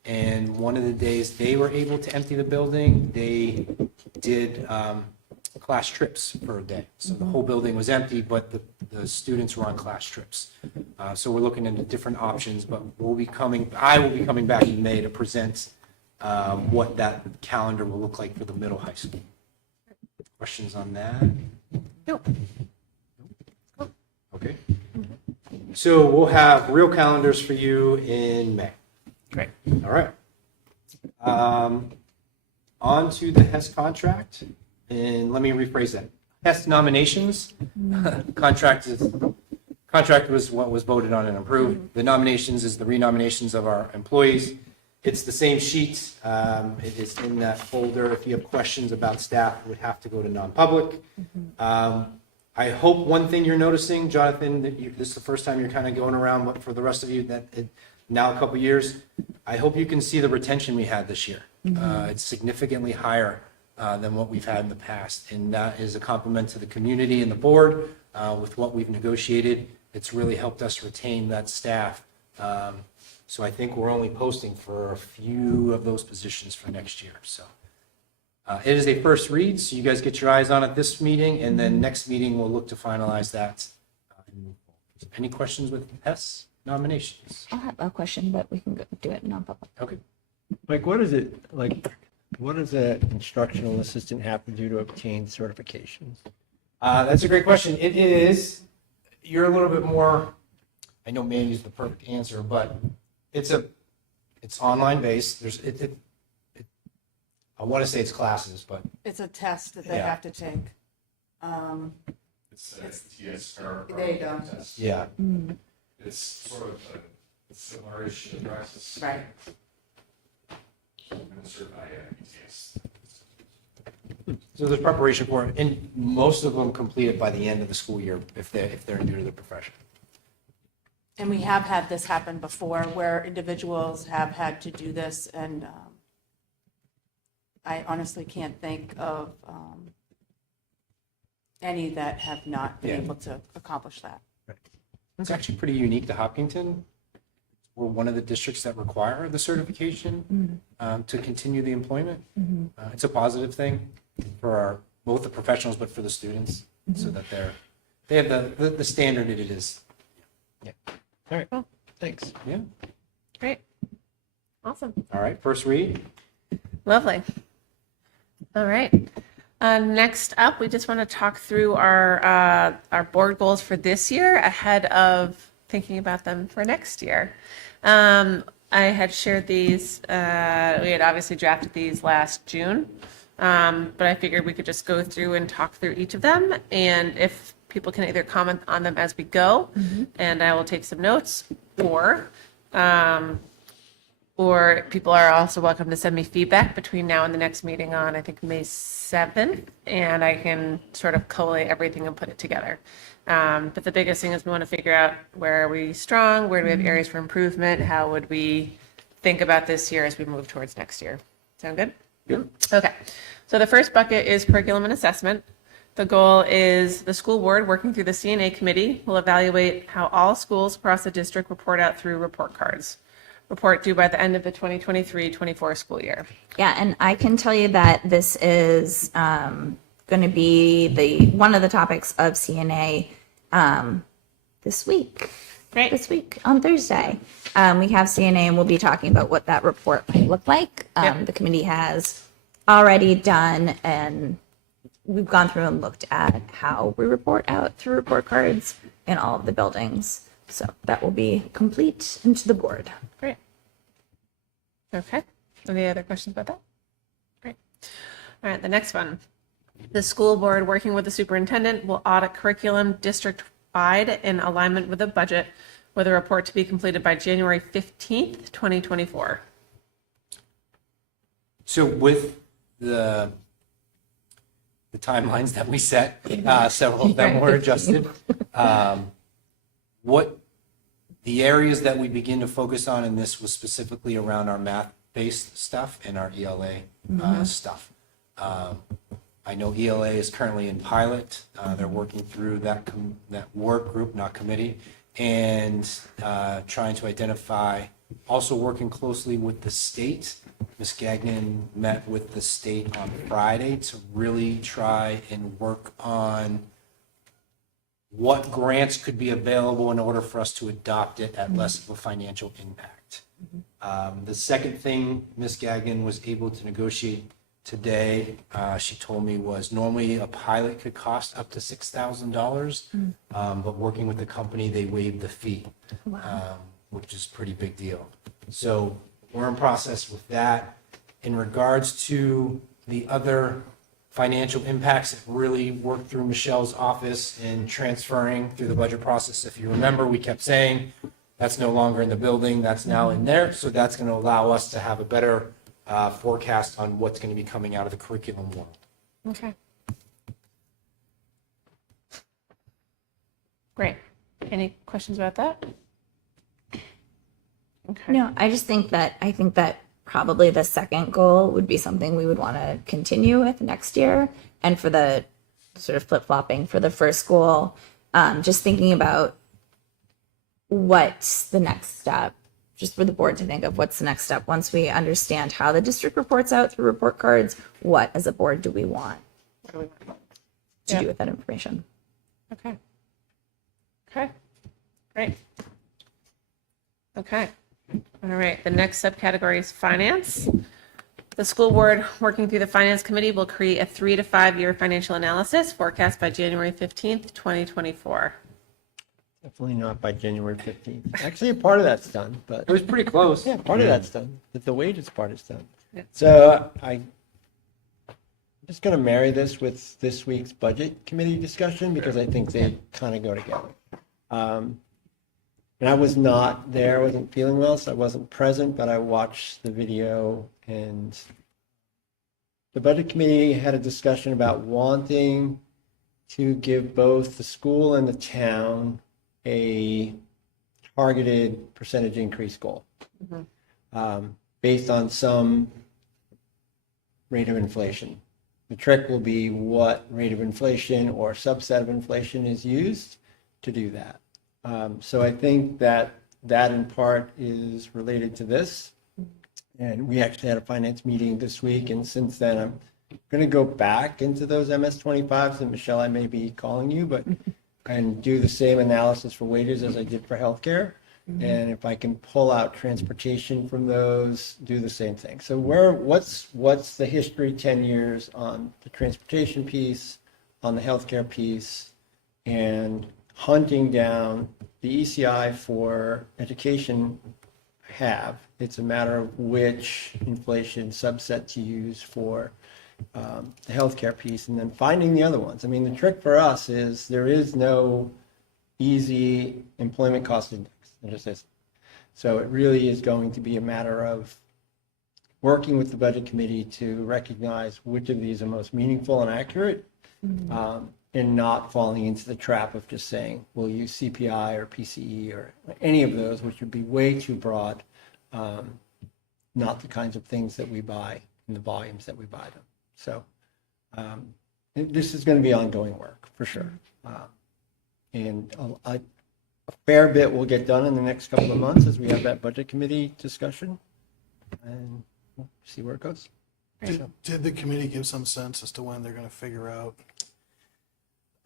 and one of the days they were able to empty the building, they did class trips for a day. So the whole building was empty, but the students were on class trips. So we're looking into different options, but I will be coming back in May to present what that calendar will look like for the middle high school. Questions on that? Nope. Okay. So we'll have real calendars for you in May. Great. All right. On to the HES contract, and let me rephrase that. HES nominations, contract was what was voted on and approved. The nominations is the renominations of our employees. It's the same sheet. It is in that folder. If you have questions about staff, it would have to go to non-public. I hope one thing you're noticing, Jonathan, that this is the first time you're kind of going around, but for the rest of you, now a couple years, I hope you can see the retention we had this year. It's significantly higher than what we've had in the past. And that is a compliment to the community and the board with what we've negotiated. It's really helped us retain that staff. So I think we're only posting for a few of those positions for next year. So it is a first read, so you guys get your eyes on it this meeting, and then next meeting we'll look to finalize that. Any questions with Hess nominations? I'll have a question, but we can do it non-public. Okay. Mike, what is it like? What does an instructional assistant have to do to obtain certifications? That's a great question. It is, you're a little bit more, I know maybe is the perfect answer, but it's online based. I want to say it's classes, but It's a test that they Yeah. have to take. It's TSR. There you go. Test. yeah. It's sort of a similar-ish process. Right. Administered by ETS. So there's preparation for it, and most of them complete it by the end of the school year if they're new to the profession. And we have had this happen before where individuals have had to do this, and I honestly can't think of any that have not been Yeah. able to accomplish that. It's actually pretty unique to Hopkinton. We're one of the districts that require the certification to continue the employment. It's a positive thing for both the professionals, but for the students, so that they have the standard that it is. Yeah. All right. Well, thanks. Yeah. Great. Awesome. All right. First read. Lovely. All right. Next up, we just want to talk through our board goals for this year ahead of thinking about them for next year. I had shared these, we had obviously drafted these last June, but I figured we could just go through and talk through each of them. And if people can either comment on them as we go, and I will take some notes, or people are also welcome to send me feedback between now and the next meeting on, I think, May 7th, and I can sort of collate everything and put it together. But the biggest thing is we want to figure out where are we strong, where do we have areas for improvement, how would we think about this year as we move towards next year. Sound good? Yep. Okay. So the first bucket is curriculum and assessment. The goal is the school board, working through the CNA committee, will evaluate how all schools across the district report out through report cards. Report due by the end of the 2023-24 school year. Yeah, and I can tell you that this is going to be one of the topics of CNA this week. Great. This week on Thursday. We have CNA and we'll be talking about what that report might look like. Yep. The committee has already done, and we've gone through and looked at how we report out through report cards in all of the buildings. So that will be complete and to the board. Great. Okay. Any other questions about that? Great. All right, the next one. The school board, working with the superintendent, will audit curriculum district-wide in alignment with the budget, with a report to be completed by January 15th, 2024. So with the timelines that we set, several of them were adjusted. What the areas that we begin to focus on in this was specifically around our math-based stuff and our ELA stuff. I know ELA is currently in pilot. They're working through that work group, not committee, and trying to identify, also working closely with the state. Ms. Gagnon met with the state on Friday to really try and work on what grants could be available in order for us to adopt it at less of a financial impact. The second thing Ms. Gagnon was able to negotiate today, she told me, was normally a pilot could cost up to $6,000, but working with the company, they waived the fee, which is a pretty big deal. So we're in process with that. In regards to the other financial impacts that really worked through Michelle's office in transferring through the budget process. If you remember, we kept saying that's no longer in the building, that's now in there. So that's going to allow us to have a better forecast on what's going to be coming out of the curriculum world. Okay. Great. Any questions about that? Okay. No, I think that probably the second goal would be something we would want to continue with next year. And for the sort of flip-flopping for the first goal, just thinking about what's the next step, just for the board to think of what's the next step once we understand how the district reports out through report cards. What as a board do we want to do with that information? Okay. Okay. Great. Okay. All right. The next subcategory is finance. The school board, working through the finance committee, will create a 3 to 5 year financial analysis forecast by January 15th, 2024. Definitely not by January 15th. Actually, a part of that's done, but. It was pretty close. Yeah, part of that's done, but the wages part is done. Yeah. So I'm just going to marry this with this week's budget committee discussion because I think they kind of go together. And I was not there, I wasn't feeling well, so I wasn't present, but I watched the video, and the budget committee had a discussion about wanting to give both the school and the town a targeted percentage increase goal based on some rate of inflation. The trick will be what rate of inflation or subset of inflation is used to do that. So I think that in part is related to this. And we actually had a finance meeting this week, and since then I'm going to go back into those MS-25s, and Michelle, I may be calling you, but and do the same analysis for wages as I did for healthcare. And if I can pull out transportation from those, do the same thing. So what's the history 10 years on the transportation piece, on the healthcare piece, and hunting down the ECI for education have. It's a matter of which inflation subset to use for the healthcare piece, and then finding the other ones. I mean, the trick for us is there is no easy employment cost index. There just isn't. So it really is going to be a matter of working with the budget committee to recognize which of these are most meaningful and accurate, and not falling into the trap of just saying, we'll use CPI or PCE or any of those, which would be way too broad, not the kinds of things that we buy in the volumes that we buy them. So this is going to be ongoing work for sure. And a fair bit will get done in the next couple of months as we have that budget committee discussion, and we'll see where it goes. Did the committee give some sense as to when they're going to figure out?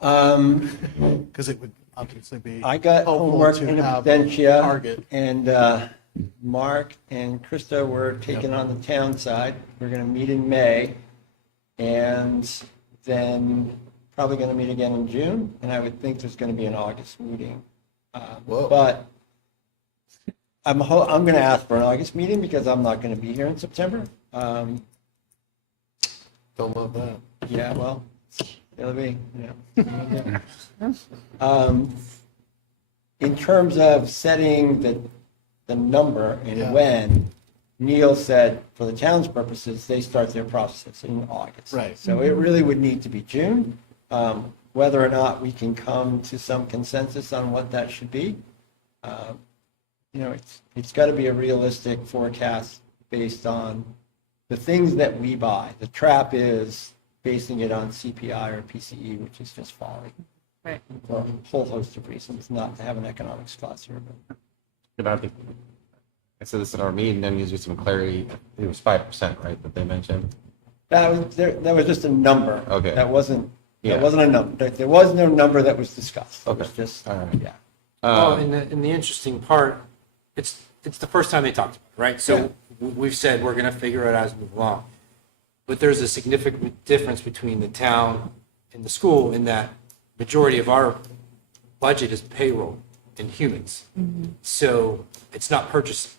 Because it would obviously be. I got helpful homework to in have absentia, target. and Mark and Krista were taken on the town side. We're going to meet in May, and then probably going to meet again in June, and I would think there's going to be an August meeting. But I'm going to ask for an August meeting because I'm not going to be here in September. Don't love that. Yeah, well, it'll be, in terms of setting the number and when, Neil said for the town's purposes, they start their process in August. Right. So it really would need to be June. Whether or not we can come to some consensus on what that should be, it's got to be a realistic forecast based on the things that we buy. The trap is basing it on CPI or PCE, which is just folly. Right. For a whole host of reasons, not to have an economics class here. But. I said this at our meeting, and gives you some clarity. It was 5%, right, that they mentioned? That was just a number. Okay. That wasn't a number. There was no number that was discussed. It Okay. was just, Yeah. And the interesting part, it's the first time they talked about it, right? So we've said we're going to figure it out as we move along. But there's a significant difference between the town and the school in that majority of our budget is payroll and humans. So it's not purchasing.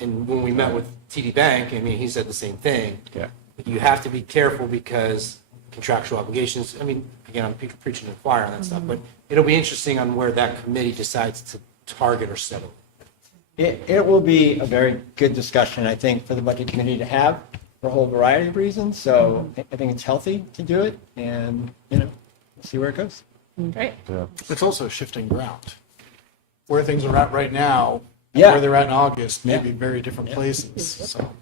And when we met with TD Bank, I mean, he said the same thing. Yeah. You have to be careful because contractual obligations, I mean, again, I'm preaching to the choir on that stuff, but it'll be interesting on where that committee decides to target or settle. it will be a very good discussion, I think, for the budget committee to have for a whole variety of reasons. So I think it's healthy to do it, and, see where it goes. Great. Yeah. It's also shifting ground. Where things are at right now, Yeah. where they're at in August may be very different places, so.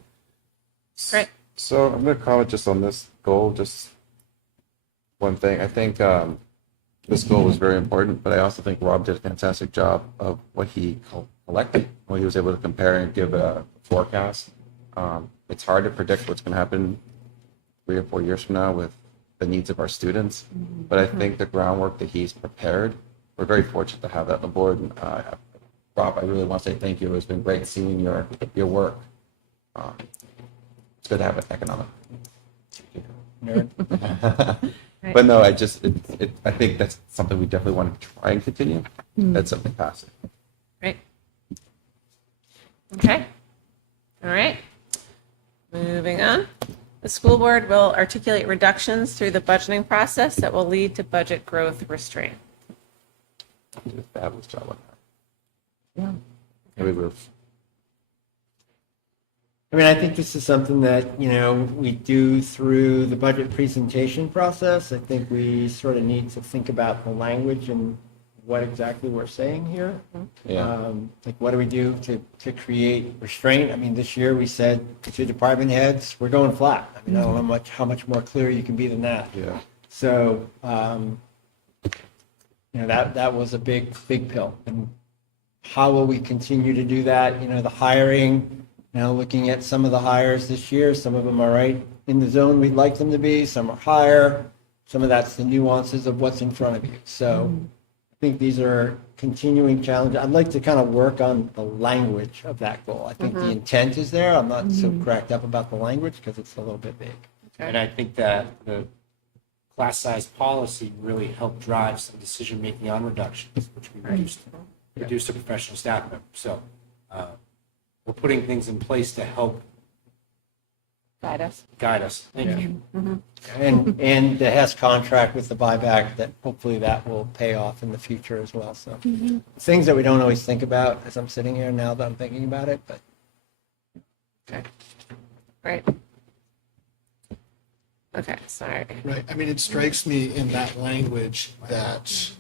Great. So I'm going to comment just on this goal, just one thing. I think this goal was very important, but I also think Rob did a fantastic job of what he collected, when he was able to compare and give a forecast. It's hard to predict what's going to happen 3 or 4 years from now with the needs of our students, but I think the groundwork that he's prepared, we're very fortunate to have that on the board. And, Rob, I really want to say thank you. It's been great seeing your work. It's good to have an economic. Nerd. But no, I think that's something we definitely want to try and continue. That's something passive. Great. Okay. All right. Moving on. The school board will articulate reductions through the budgeting process that will lead to budget growth restraint. Did a fabulous job on that. Yeah. Maybe we're. I mean, I think this is something that, we do through the budget presentation process. I think we sort of need to think about the language and what exactly we're saying here. Yeah. Like, what do we do to create restraint? I mean, this year we said to department heads, we're going flat. I mean, I don't know how much more clear you can be than that. Yeah. So, that was a big pill. And how will we continue to do that? The hiring, looking at some of the hires this year, some of them are right in the zone we'd like them to be, some are higher. Some of that's the nuances of what's in front of you. So I think these are continuing challenges. I'd like to kind of work on the language of that goal. I think the intent is there. I'm not so cracked up about the language because it's a little bit big. And I think that the class size policy really helped drive some decision making on reductions, which we reduced the professional staff member. So we're putting things in place to help Guide us. Thank you. And the Hess contract with the buyback, that hopefully that will pay off in the future as well. So things that we don't always think about as I'm sitting here now that I'm thinking about it, but. Okay. Right. Okay, sorry. Right, I mean, it strikes me in that language that,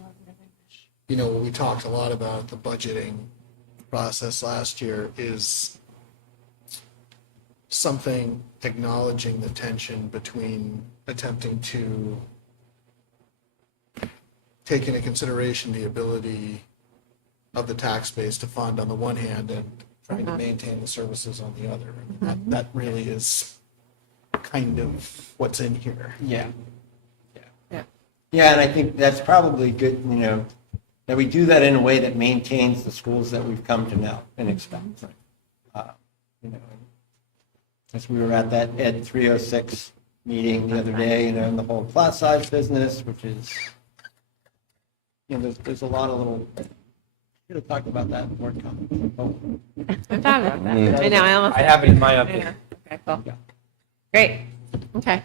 what we talked a lot about the budgeting process last year is something acknowledging the tension between attempting to take into consideration the ability of the tax base to fund on the one hand and trying to maintain the services on the other. That really is kind of what's in here. Yeah, and I think that's probably good, that we do that in a way that maintains the schools that we've come to know and expect. As we were at that Ed 306 meeting the other day, in the whole class size business, which is, there's a lot of little, should have talked about that in board comment. I thought about that. I know, I have it in my update. Okay, cool. Great. Okay.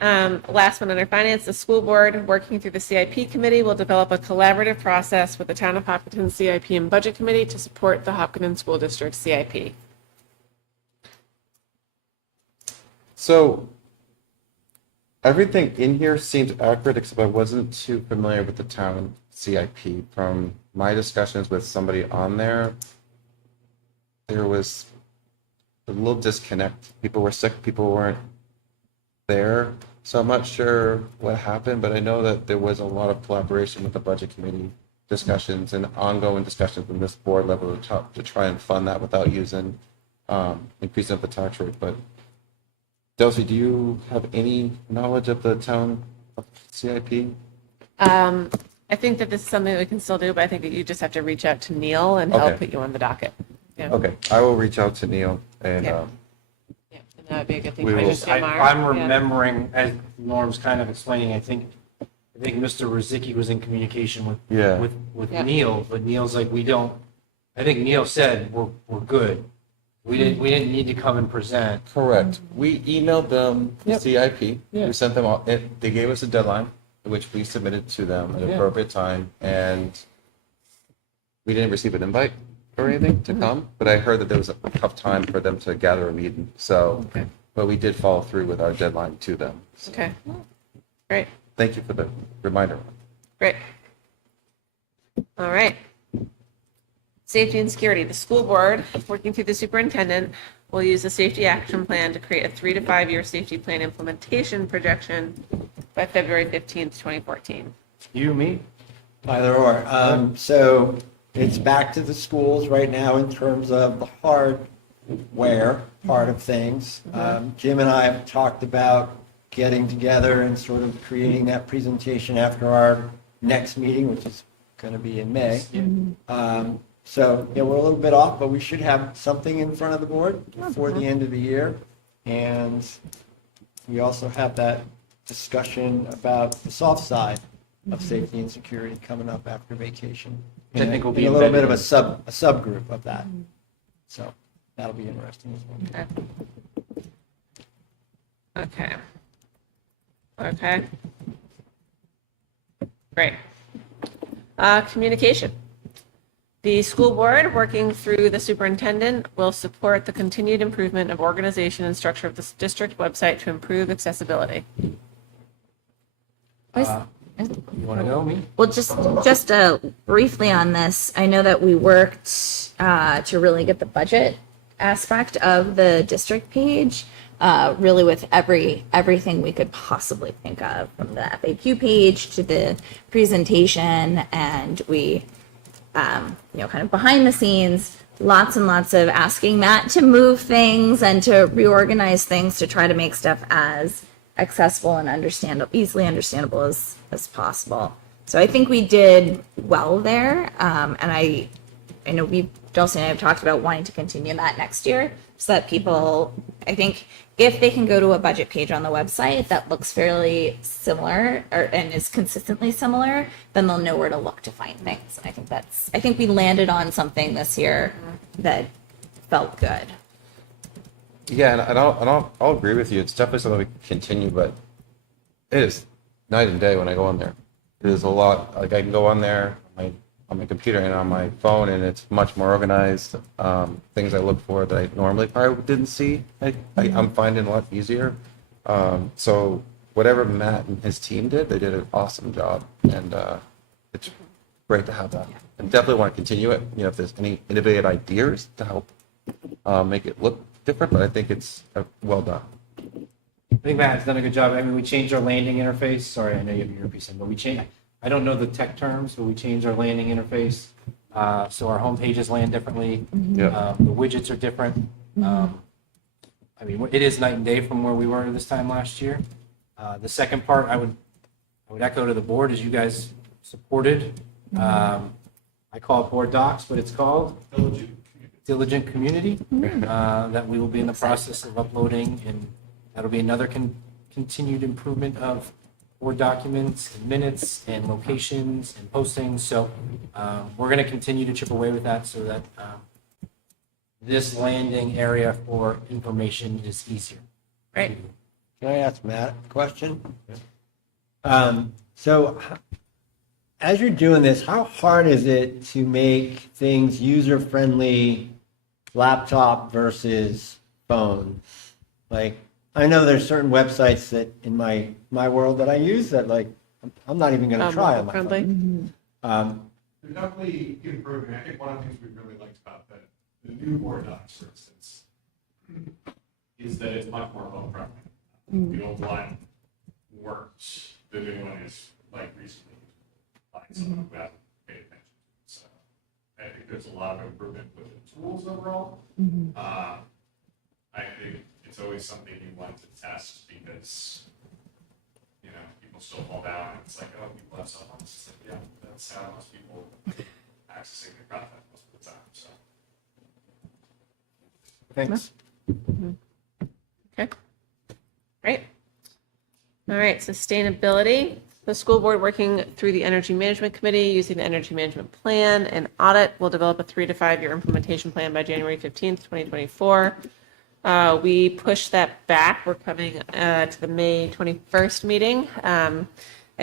Last one under finance, the school board, working through the CIP committee, will develop a collaborative process with the town of Hopkinton CIP and budget committee to support the Hopkinton School District CIP. So everything in here seems accurate, except I wasn't too familiar with the town CIP. From my discussions with somebody on there, there was a little disconnect. People were sick, people weren't there. So I'm not sure what happened, but I know that there was a lot of collaboration with the budget committee discussions and ongoing discussions from this board level to try and fund that without using increasing of the tax rate. But Delcy, do you have any knowledge of the town CIP? I think that this is something that we can still do, but I think that you just have to reach out to Neil and he'll Okay. put you on the docket. Yeah. Okay, I will reach out to Neil and Yeah. Yeah, and that would be a good thing We for will- you to I'm remembering, as Norm's kind of explaining, I think Mr. Rozicki was in communication with Yeah. with Yeah. Neil, but Neil's like, I think Neil said we're good. We didn't need to come and present. Correct. We emailed them Yep. CIP. Yeah. We sent them all. They gave us a deadline, which we submitted to them at an Yeah. appropriate time, and we didn't receive an invite or anything to come. But I heard that there was a tough time for them to gather a meeting. So, Okay. but we did follow through with our deadline to them. So Okay. Great. thank you for the reminder. Great. All right. Safety and security. The school board, working through the superintendent, will use the safety action plan to create a 3 to 5 year safety plan implementation projection by February 15th, 2014. You, me? Either or. So it's back to the schools right now in terms of the hardware part of things. Jim and I have talked about getting together and sort of creating that presentation after our next meeting, which is going to be in May. So yeah, we're a little bit off, but we should have something in front of the board before the end of the year. And we also have that discussion about the soft side of safety and security coming up after vacation. Which I think will be a little bit of embedded a subgroup of that. So that'll be interesting as well. Okay. Okay. Great. Communication. The school board, working through the superintendent, will support the continued improvement of organization and structure of the district website to improve accessibility. You want to go, me? Well, just briefly on this, I know that we worked to really get the budget aspect of the district page, really with everything we could possibly think of, from the FAQ page to the presentation, and we, kind of behind the scenes, lots and lots of asking Matt to move things and to reorganize things to try to make stuff as accessible and easily understandable as possible. So I think we did well there. And I know Dulcie and I have talked about wanting to continue that next year so that people, I think if they can go to a budget page on the website that looks fairly similar and is consistently similar, then they'll know where to look to find things. And I think we landed on something this year that felt good. Yeah, and I'll agree with you. It's definitely something we can continue, but it is night and day when I go on there. It is a lot. Like, I can go on there on my computer and on my phone, and it's much more organized. Things I look for that I normally probably didn't see, I'm finding a lot easier. So whatever Matt and his team did, they did an awesome job, and it's great to have that. And definitely want to continue it. If there's any innovative ideas to help make it look different, but I think it's well done. I think Matt's done a good job. I mean, we changed our landing interface. Sorry, I know you have your earpiece in, but we changed. I don't know the tech terms, but we changed our landing interface. So our home pages land differently. Yeah. The widgets are different. I mean, it is night and day from where we were this time last year. The second part, I would echo to the board, as you guys supported. I call it board docs, but it's called Diligent Community. That we will be in the process of uploading, and that'll be another continued improvement of board documents and minutes and locations and postings. So we're going to continue to chip away with that so that this landing area for information is easier. Right. Can I ask Matt a question? So as you're doing this, how hard is it to make things user-friendly, laptop versus phone? Like, I know there's certain websites that in my world that I use that, like, I'm not even going to try on my phone. There's definitely improving. I think one of the things we really liked about the new board docs, for instance, is that it's much more phone friendly. The old one works. The new one is like recently by someone who hasn't paid attention to it. So I think there's a lot of improvement with the tools overall. I think it's always something you want to test because, people still fall down and it's like, oh, people have cell phones. It's like, yeah, that's how most people accessing the content most of the time. So Thanks. Okay. Great. All right, sustainability. The school board, working through the Energy Management Committee, using the Energy Management Plan and audit, will develop a 3 to 5 year implementation plan by January 15th, 2024. We pushed that back. We're coming to the May 21st meeting. I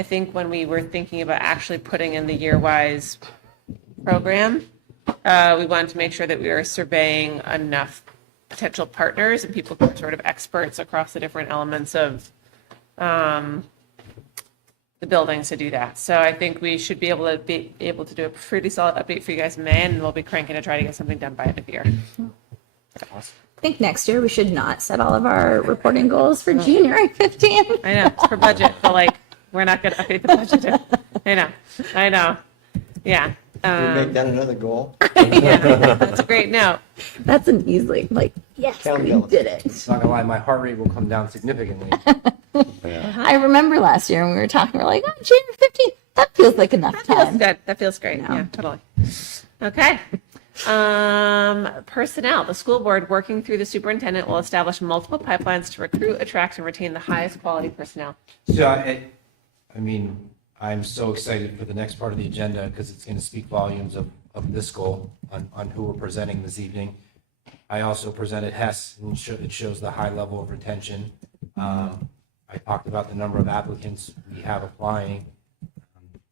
think when we were thinking about actually putting in the year-wise program, we wanted to make sure that we were surveying enough potential partners and people who are sort of experts across the different elements of the buildings to do that. So I think we should be able to do a pretty solid update for you guys in May, and we'll be cranking to try to get something done by end of year. I think next year we should not set all of our reporting goals for January 15th. I know, it's for budget, but like, we're not gonna update the budget. I know. Yeah. Can we make that another goal? Yeah, that's a great note. That's an easy, like, yes, we Accountability. did it. Not gonna lie, my heart rate will come down significantly. I remember last year when we were talking, we were like, oh, January 15th, that feels like enough That feels time. good. That feels great. Yeah, totally. Okay. Personnel. The school board, working through the superintendent, will establish multiple pipelines to recruit, attract, and retain the highest quality personnel. So, I mean, I'm so excited for the next part of the agenda because it's going to speak volumes of this goal on who we're presenting this evening. I also presented HES, and it shows the high level of retention. I talked about the number of applicants we have applying.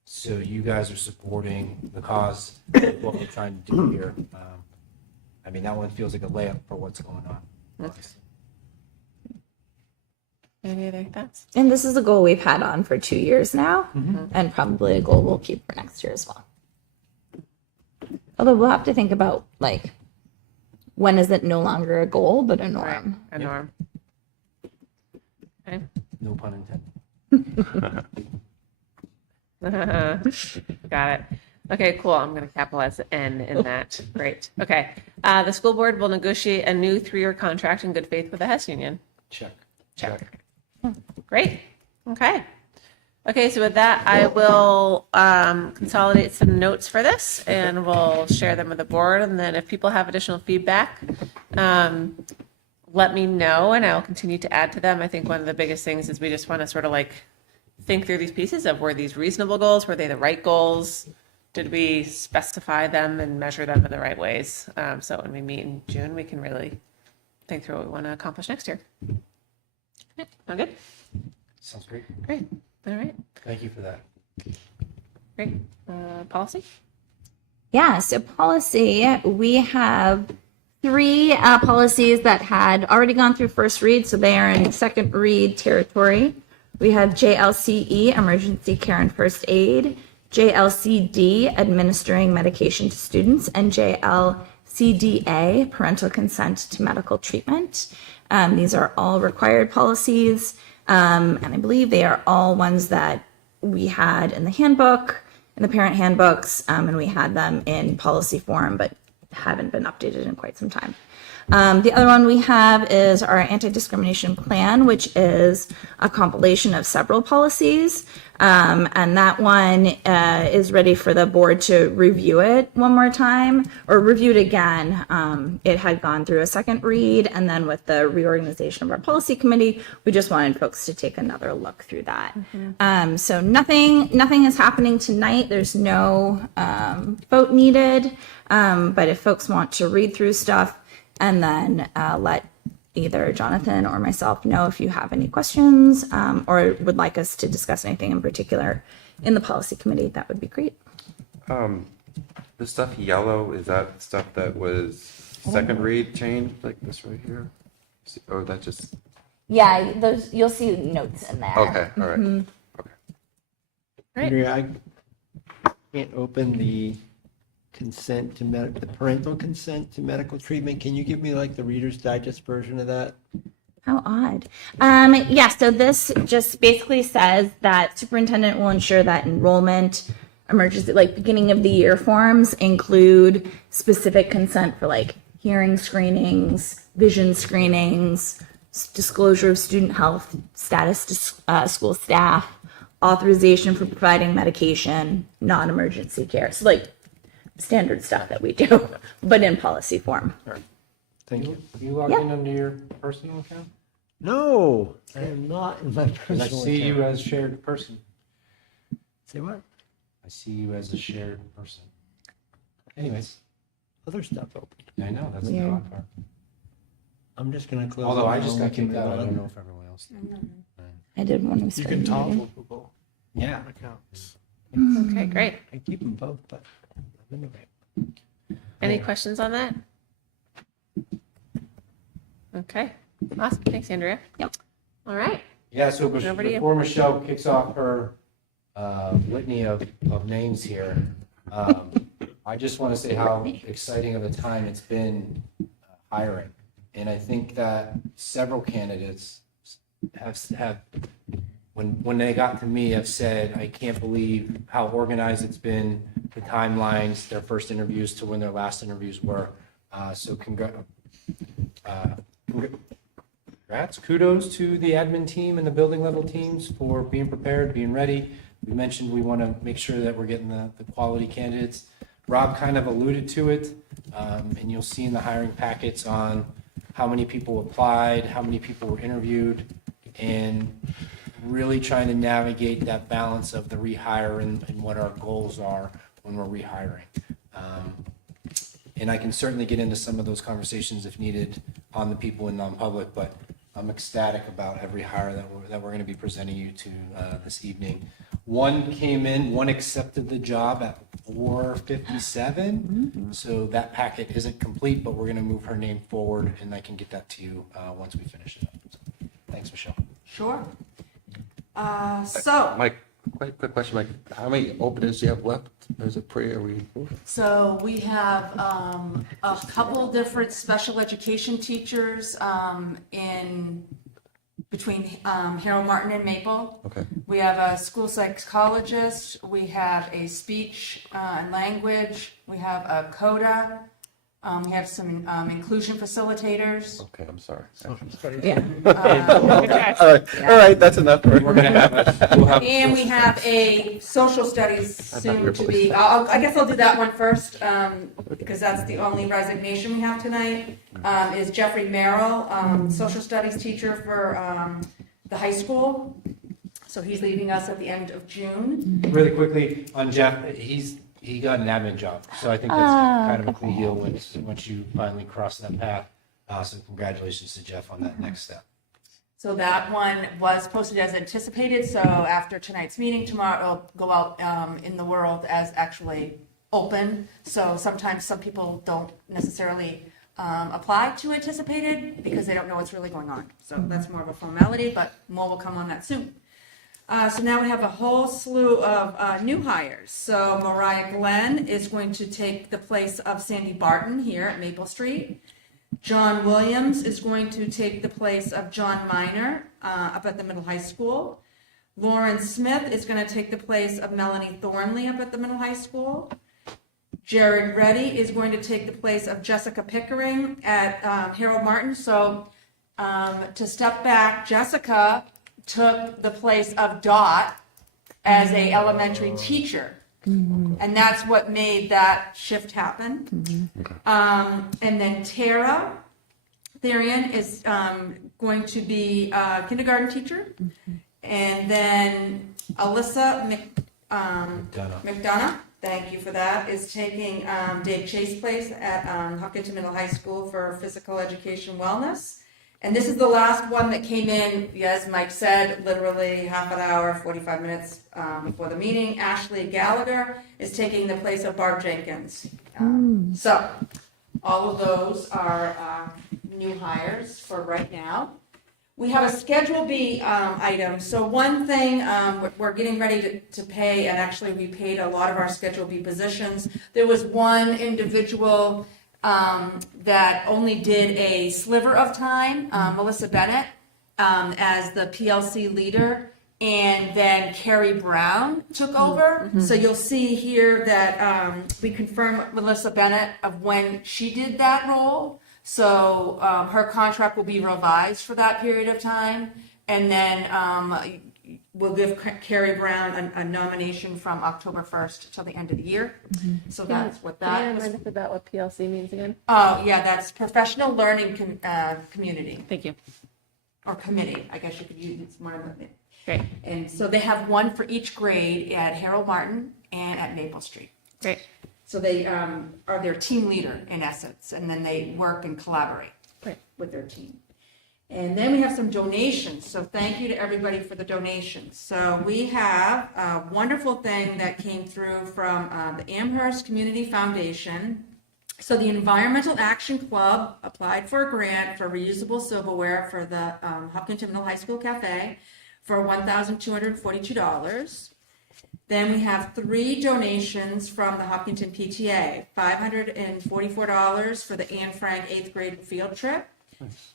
So you guys are supporting the cause of what we're trying to do here. I mean, that one feels like a layup for what's going on. Any other thoughts? And this is a goal we've had on for 2 years now, and probably a goal we'll keep for next year as well. Although we'll have to think about, like, when is it no longer a goal, but a norm? A norm. Okay. No pun intended. Got it. Okay, cool. I'm going to capitalize the N in that. Great. Okay. The school board will negotiate a new 3-year contract in good faith with the HES union. Check. Great. Okay. Okay, so with that, I will consolidate some notes for this and we'll share them with the board. And then if people have additional feedback, let me know and I'll continue to add to them. I think one of the biggest things is we just want to sort of like think through these pieces of, were these reasonable goals? Were they the right goals? Did we specify them and measure them in the right ways? So when we meet in June, we can really think through what we want to accomplish next year. Okay, all good? Sounds great. Great. All right. Thank you for that. Great. Policy? Yeah, so policy, we have 3 policies that had already gone through first read, so they are in second read territory. We have JLCE, emergency care and first aid, JLCD, administering medication to students, and JLCDA, parental consent to medical treatment. These are all required policies, and I believe they are all ones that we had in the handbook, in the parent handbooks, and we had them in policy form, but haven't been updated in quite some time. The other one we have is our anti-discrimination plan, which is a compilation of several policies. And that one is ready for the board to review it one more time, or review it again. It had gone through a second read, and then with the reorganization of our policy committee, we just wanted folks to take another look through that. So nothing is happening tonight. There's no vote needed. But if folks want to read through stuff, and then let either Jonathan or myself know if you have any questions or would like us to discuss anything in particular in the policy committee, that would be great. The stuff yellow, is that stuff that was second read changed, like this right here? Or that just, Yeah, those, you'll see notes in there. okay, all right. Right. Andrea, I can't open the consent to the parental consent to medical treatment. Can you give me like the Reader's Digest version of that? How odd. Yeah, so this just basically says that superintendent will ensure that enrollment, emergency, like beginning of the year forms include specific consent for like hearing screenings, vision screenings, disclosure of student health status to school staff, authorization for providing medication, non-emergency care. So like standard stuff that we do, but in policy form. Thank you. You logged in under your personal account? No, I am not in my I personal see you account. as shared person. Say what? I see you as a shared person. Anyways, Other stuff open. I know, that's the Weird. odd part. I'm just gonna close. Although it I now just and got we can kicked out, I move don't on. know if everyone else did. I did when we You started. can the meeting. toggle Google Yeah, accounts. Okay, great. I keep them both, but anyway. Any questions on that? Okay, awesome. Thanks, Andrea. Yep. All right. Yeah, so Over to you. before Michelle kicks off her litany of names here. I just want to say how exciting of a time it's been hiring. And I think that several candidates have when they got to me, have said, I can't believe how organized it's been, the timelines, their first interviews to when their last interviews were. So congrats, kudos to the admin team and the building level teams for being prepared, being ready. We mentioned we want to make sure that we're getting the quality candidates. Rob kind of alluded to it, and you'll see in the hiring packets on how many people applied, how many people were interviewed, and really trying to navigate that balance of the rehire and what our goals are when we're rehiring. And I can certainly get into some of those conversations if needed on the people in non-public, but I'm ecstatic about every hire that we're going to be presenting you to this evening. One came in, one accepted the job at 4:57, so that packet isn't complete, but we're going to move her name forward, and I can get that to you once we finish it up. So, thanks, Michelle. Sure. Mike, quick question, Mike. How many openings do you have left? Is it pre or we? So we have a couple different special education teachers in between Harold Martin and Maple. Okay. We have a school psychologist. We have a speech and language. We have a CODA. We have some inclusion facilitators. Okay, I'm sorry. Yeah. All right, that's enough. We're going to have And we have a social studies soon to be, I guess I'll do that one first, because that's the only resignation we have tonight, is Jeffrey Merrill, social studies teacher for the high school. So he's leaving us at the end of June. Really quickly on Jeff, he got an admin job, so I think that's kind of a cool deal once you finally cross that path. So congratulations to Jeff on that next step. So that one was posted as anticipated, so after tonight's meeting tomorrow, it'll go out in the world as actually open. So sometimes some people don't necessarily apply to anticipated because they don't know what's really going on. So that's more of a formality, but more will come on that soon. So now we have a whole slew of new hires. So Mariah Glenn is going to take the place of Sandy Barton here at Maple Street. John Williams is going to take the place of John Miner up at the middle high school. Lauren Smith is going to take the place of Melanie Thornley up at the middle high school. Jared Reddy is going to take the place of Jessica Pickering at Harold Martin. So to step back, Jessica took the place of Dot as a elementary teacher. And that's what made that shift happen. And then Tara Therian is going to be a kindergarten teacher. And then Alyssa McDonough, thank you for that, is taking Dave Chase's place at Hopkinton Middle High School for physical education wellness. And this is the last one that came in, as Mike said, literally half an hour, 45 minutes before the meeting. Ashley Gallagher is taking the place of Barb Jenkins. So all of those are new hires for right now. We have a Schedule B item. So one thing, we're getting ready to pay, and actually we paid a lot of our Schedule B positions. There was one individual that only did a sliver of time, Melissa Bennett, as the PLC leader, and then Carrie Brown took over. So you'll see here that we confirmed Melissa Bennett of when she did that role. So her contract will be revised for that period of time, and then we'll give Carrie Brown a nomination from October 1st till the end of the year. So that's what that was. Can I remind us about what PLC means again? Oh, yeah, that's Professional Learning Community. Thank you. Or committee, I guess you could use, it's one of them. Great. And so they have one for each grade at Harold Martin and at Maple Street. Great. So they are their team leader in essence, and then they work and collaborate with their team. And then we have some donations. So thank you to everybody for the donations. So we have a wonderful thing that came through from the Amherst Community Foundation. So the Environmental Action Club applied for a grant for reusable silverware for the Hopkinton Middle High School Cafe for $1,242. Then we have 3 donations from the Hopkinton PTA, $544 for the Anne Frank 8th grade field trip,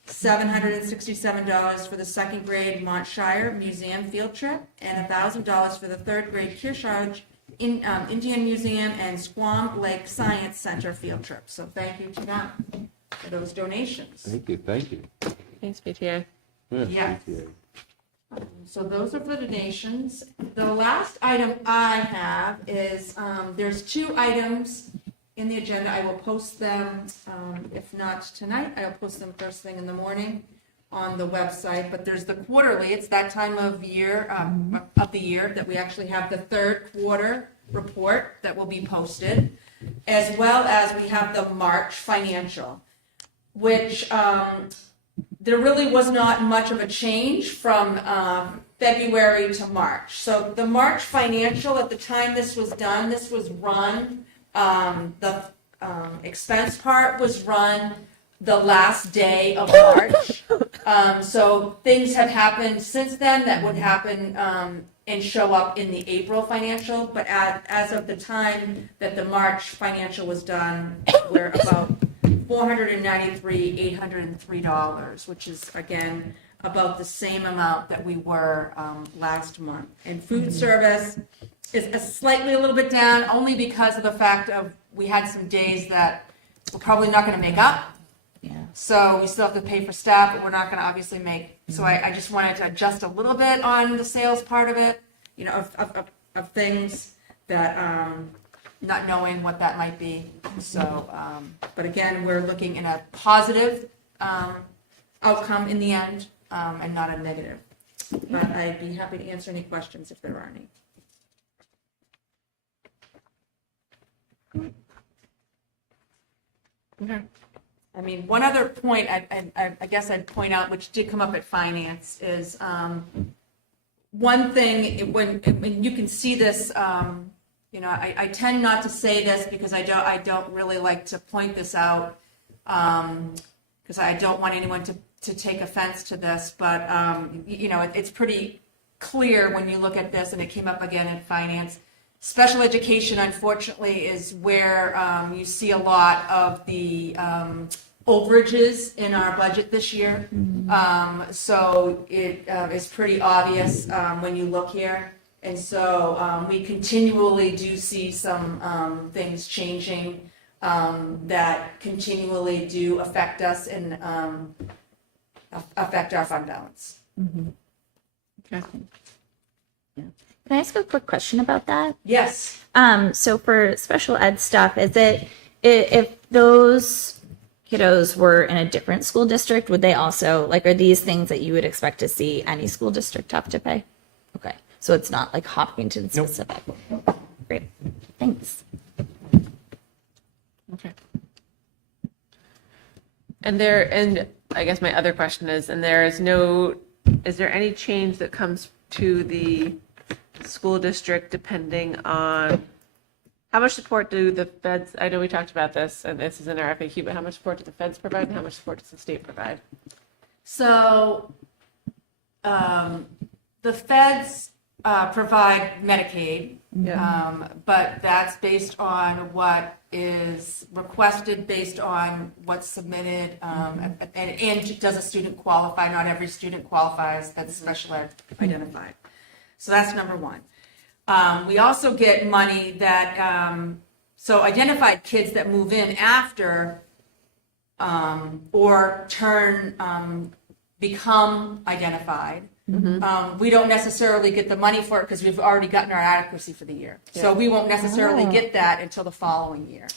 $767 for the 2nd grade Montshire Museum field trip, and $1,000 for the 3rd grade Kearsarge Indian Museum and Squam Lake Science Center field trip. So thank you to them for those donations. Thank you, thank you. Thanks, PTA. Yeah. So those are for the donations. The last item I have is, there's 2 items in the agenda. I will post them, if not tonight, I'll post them first thing in the morning on the website. But there's the quarterly, it's that time of year, of the year that we actually have the 3rd quarter report that will be posted, as well as we have the March financial, which, there really was not much of a change from February to March. So the March financial, at the time this was done, this was run, the expense part was run the last day of March. So things have happened since then that would happen and show up in the April financial. But as of the time that the March financial was done, we're about $493,803, which is, again, about the same amount that we were last month. And food service is slightly a little bit down, only because of the fact of we had some days that we're probably not going to make up. Yeah. So we still have to pay for staff, but we're not going to obviously make. So I just wanted to adjust a little bit on the sales part of it, you know, of things that, not knowing what that might be. So, but again, we're looking in a positive outcome in the end, and not a negative. But I'd be happy to answer any questions if there are any. Okay. I mean, one other point I guess I'd point out, which did come up at finance, is one thing when you can see this. You know, I tend not to say this because I don't really like to point this out, because I don't want anyone to take offense to this. But you know, it's pretty clear when you look at this, and it came up again in finance. Special education, unfortunately, is where you see a lot of the overages in our budget this year. So it is pretty obvious when you look here. And so we continually do see some things changing that continually do affect us and affect our fund balance. Okay. Can I ask a quick question about that? Yes. So for special ed stuff, is it if those kiddos were in a different school district, would they also, like, are these things that you would expect to see any school district have to pay? Okay. So it's not like Hopkinton specific. Nope. Great. Thanks. Okay. And I guess my other question is, is there any change that comes to the school district depending on how much support do the feds, I know we talked about this and this is in our FAQ, but how much support do the feds provide and how much support does the state provide? So the feds provide Medicaid, but that's based on what is requested, based on what's submitted, and does a student qualify? Not every student qualifies that's special ed identified. So that's number one. We also get money that, so identified kids that move in after or become identified. We don't necessarily get the money for it because we've already gotten our adequacy for the year. So we won't necessarily get that until the following year.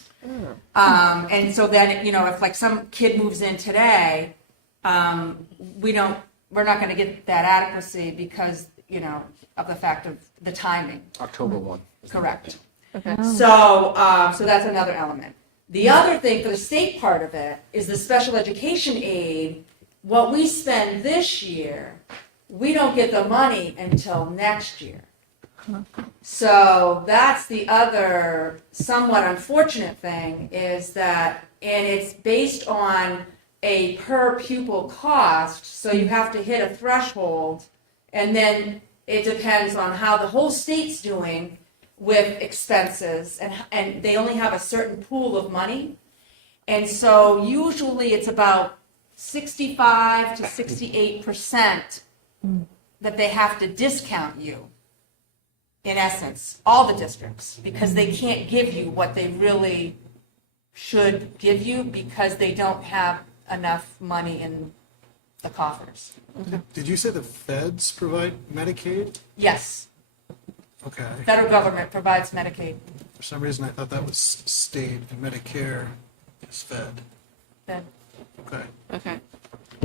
And so then, if like some kid moves in today, we're not going to get that adequacy because, of the fact of the timing. October 1. Correct. Okay. So that's another element. The other thing for the state part of it is the special education aid. What we spend this year, we don't get the money until next year. So that's the other somewhat unfortunate thing is that, and it's based on a per pupil cost, so you have to hit a threshold, and then it depends on how the whole state's doing with expenses, and they only have a certain pool of money. And so usually it's about 65 to 68% that they have to discount you, in essence, all the districts, because they can't give you what they really should give you because they don't have enough money in the coffers. Did you say the feds provide Medicaid? Yes, Okay. federal government provides Medicaid. For some reason, I thought that was state and Medicare is fed. Then Okay. Okay.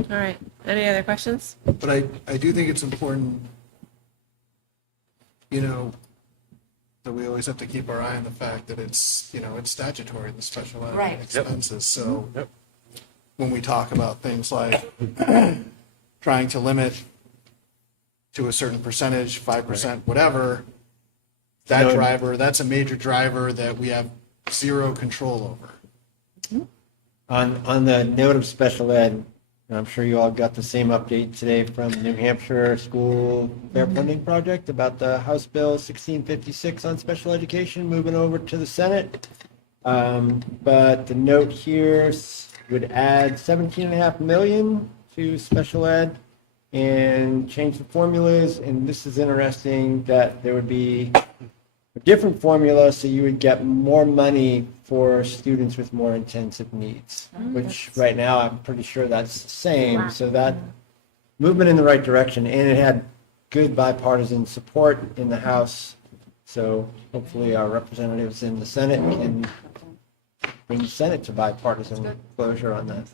All right. Any other questions? But I do think it's important, that we always have to keep our eye on the fact that it's statutory, the special ed Right. expenses. So when we talk about things like trying to limit to a certain percentage, 5%, whatever, that's a major driver that we have zero control over. On the note of special ed, I'm sure you all got the same update today from New Hampshire School Fair Funding Project about the House Bill 1656 on special education moving over to the Senate. But the note here would add 17.5 million to special ed and change the formulas. And this is interesting that there would be a different formula, so you would get more money for students with more intensive needs, which right now I'm pretty sure that's the same. So that movement in the right direction, and it had good bipartisan support in the House. So hopefully our representatives in the Senate can bring the Senate to bipartisan closure on that.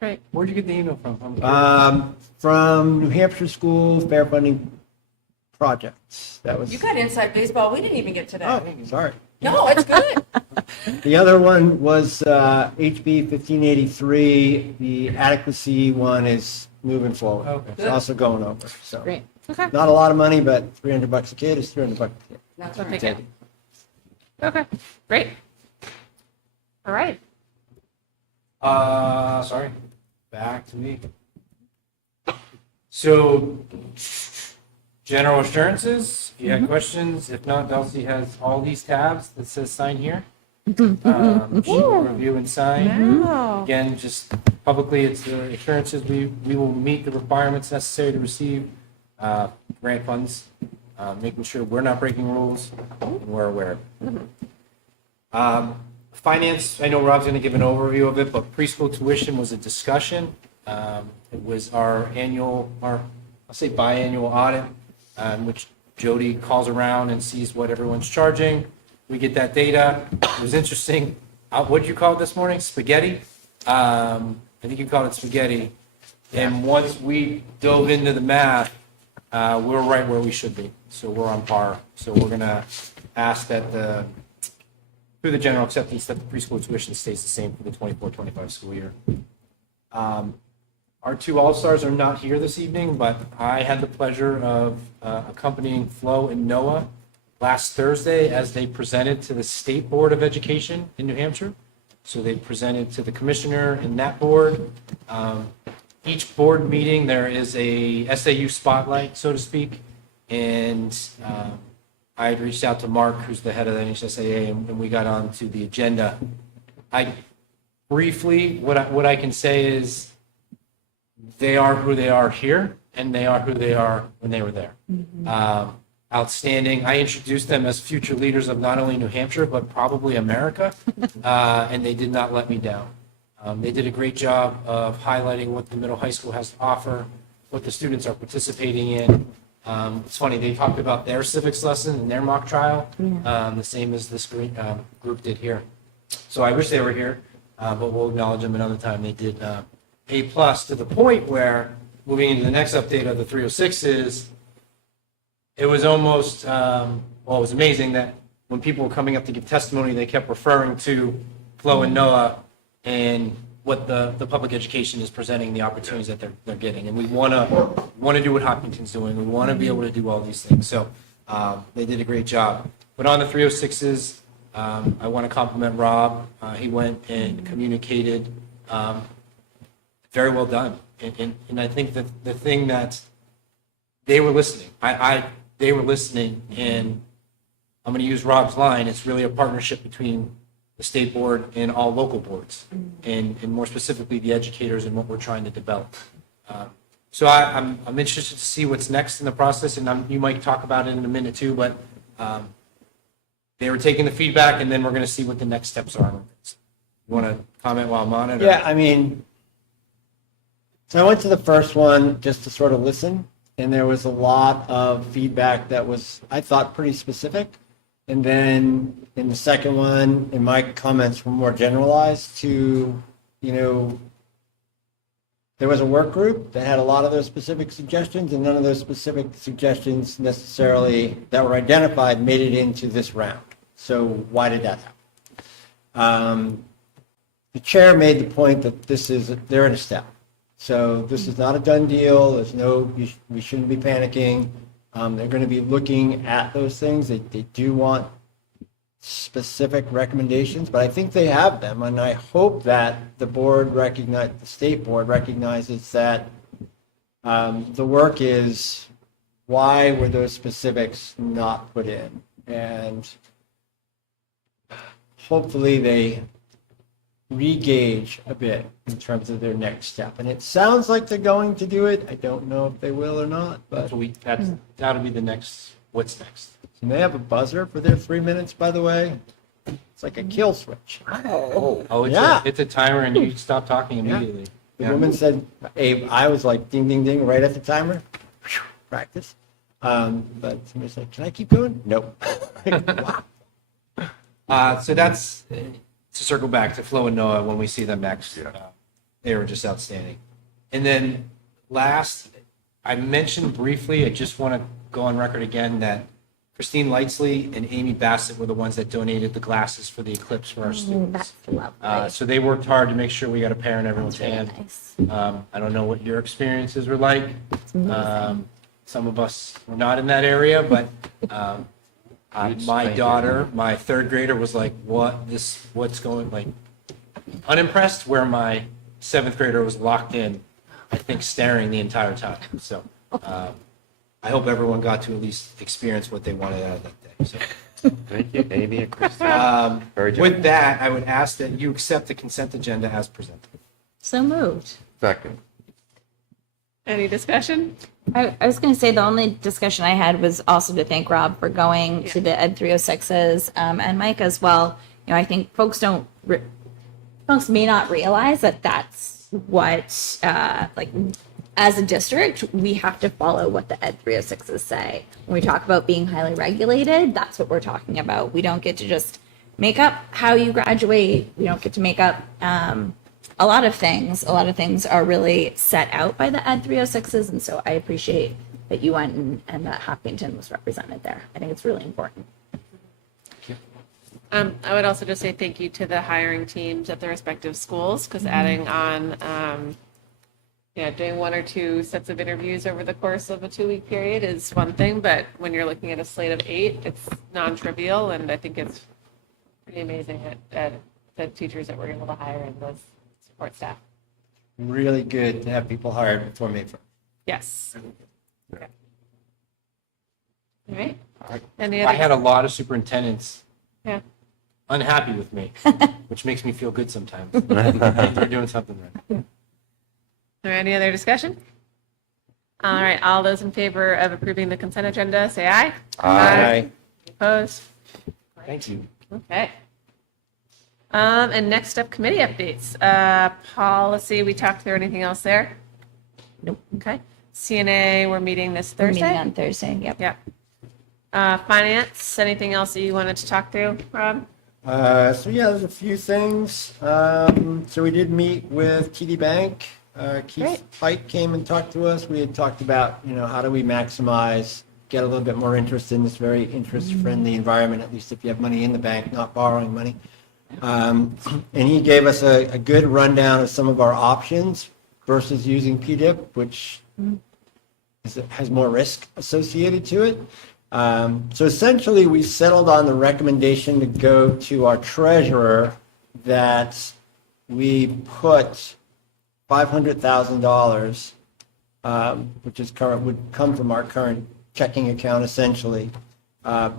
Great. Where'd you get the email from? From New Hampshire School Fair Funding Projects. That was. you got inside baseball. We didn't even get to that. Oh, sorry. No, it's good. The other one was HB 1583. The adequacy one is moving forward. Okay. It's also going over. So Great. Okay. not a lot of money, but $300 a kid is $300 a kid. That's We'll right. take it. Okay. Great. All right. Sorry. Back to me. So, general assurances, if you have questions, if not, Dulcie has all these tabs that says sign here. Review and sign. Wow. Again, just publicly, it's the assurances we will meet the requirements necessary to receive grant funds, making sure we're not breaking rules and we're aware of it. Finance, I know Rob's going to give an overview of it, but preschool tuition was a discussion. It was our I'll say biannual audit, in which Jody calls around and sees what everyone's charging. We get that data. It was interesting. What did you call it this morning? Spaghetti? I think you called it spaghetti. And once we dove into the math, we're right where we should be. So we're on par. So we're going to ask that through the general acceptance that the preschool tuition stays the same for the 24-25 school year. Our two All-Stars are not here this evening, but I had the pleasure of accompanying Flo and Noah last Thursday as they presented to the State Board of Education in New Hampshire. So they presented to the commissioner in that board. Each board meeting, there is a SAU spotlight, so to speak. And I had reached out to Mark, who's the head of the NHSAA, and we got onto the agenda. Briefly, what I can say is they are who they are here, and they are who they are when they were there. Outstanding. I introduced them as future leaders of not only New Hampshire, but probably America, and they did not let me down. They did a great job of highlighting what the middle high school has to offer, what the students are participating in. It's funny, they talked about their civics lesson and their mock trial, the same as this group did here. So I wish they were here, but we'll acknowledge them another time. They did A+ to the point where, moving into the next update of the 306s, it was almost, it was amazing that when people were coming up to give testimony, they kept referring to Flo and Noah and what the public education is presenting, the opportunities that they're getting. And we want to do what Hopkinton's doing. We want to be able to do all these things. So they did a great job. But on the 306s, I want to compliment Rob. He went and communicated very well done. And I think that the thing that they were listening. They were listening, and I'm going to use Rob's line. It's really a partnership between the state board and all local boards, and more specifically the educators and what we're trying to develop. So I'm interested to see what's next in the process, and you might talk about it in a minute too, but they were taking the feedback, and then we're going to see what the next steps are. You want to comment while I'm on it? Or? Yeah, I mean, so I went to the first one just to sort of listen, and there was a lot of feedback that was, I thought, pretty specific. And then in the second one, and my comments were more generalized to, there was a work group that had a lot of those specific suggestions, and none of those specific suggestions necessarily that were identified made it into this round. So why did that happen? The chair made the point that they're in a step. So this is not a done deal. We shouldn't be panicking. They're going to be looking at those things. They do want specific recommendations, but I think they have them, and I hope that the state board recognizes that the work is why were those specifics not put in, and hopefully they re-gauge a bit in terms of their next step. And it sounds like they're going to do it. I don't know if they will or not, but that'll be the next. What's next? And they have a buzzer for their 3 minutes, by the way. It's like a kill switch. It's a timer, and you stop talking immediately. The woman said, I was like, ding, ding, ding, right at the timer. Practice. But somebody's like, can I keep going? Nope. Wow. So that's to circle back to Flo and Noah when we see them next. They were just outstanding. And then last, I mentioned briefly, I just want to go on record again that Christine Lightsley and Amy Bassett were the ones that donated the glasses for the eclipse for our students. That's lovely. So they worked hard to make sure we got a pair in everyone's hand. Nice. I don't know what your experiences were like. Some of us were not in that area, but my daughter, my third grader, was like, what's going, like, unimpressed, where my seventh grader was locked in, I think, staring the entire time. So I hope everyone got to at least experience what they wanted out of that day. So. Thank you, Amy and Christine. With that, I would ask that you accept the consent agenda as presented. So moved. Second. Any discussion? I was going to say the only discussion I had was also to thank Rob for going to the Ed 306s and Mike as well. I think folks may not realize that that's what, as a district, we have to follow what the Ed 306s say. When we talk about being highly regulated, that's what we're talking about. We don't get to just make up how you graduate. We don't get to make up a lot of things. A lot of things are really set out by the Ed 306s, and so I appreciate that you went and that Hopkinton was represented there. I think it's really important. I would also just say thank you to the hiring teams at the respective schools, because adding on, doing one or two sets of interviews over the course of a 2-week period is one thing, but when you're looking at a slate of 8, it's non-trivial, and I think it's pretty amazing at the teachers that we're able to hire and those support staff. Really good to have people hired before May 1st. Yes. Okay. All right. I had a lot of superintendents Yeah. unhappy with me, which makes me feel good sometimes. They're doing something right. Is there any other discussion? All right, all those in favor of approving the consent agenda, say aye. Aye. Opposed? Thank you. Okay. And next up, committee updates. Policy, we talked through anything else there? Nope. Okay. CNA, we're meeting this We're Thursday? meeting on Thursday, yep. Yep. Finance, anything else that you wanted to talk through, Rob? There's a few things. So we did meet with TD Bank. Keith Pike came and talked to us. We had talked about, how do we maximize, get a little bit more interest in this very interest-friendly environment, at least if you have money in the bank, not borrowing money. And he gave us a good rundown of some of our options versus using PDIP, which has more risk associated to it. So essentially, we settled on the recommendation to go to our treasurer that we put $500,000 which is current, would come from our current checking account essentially, in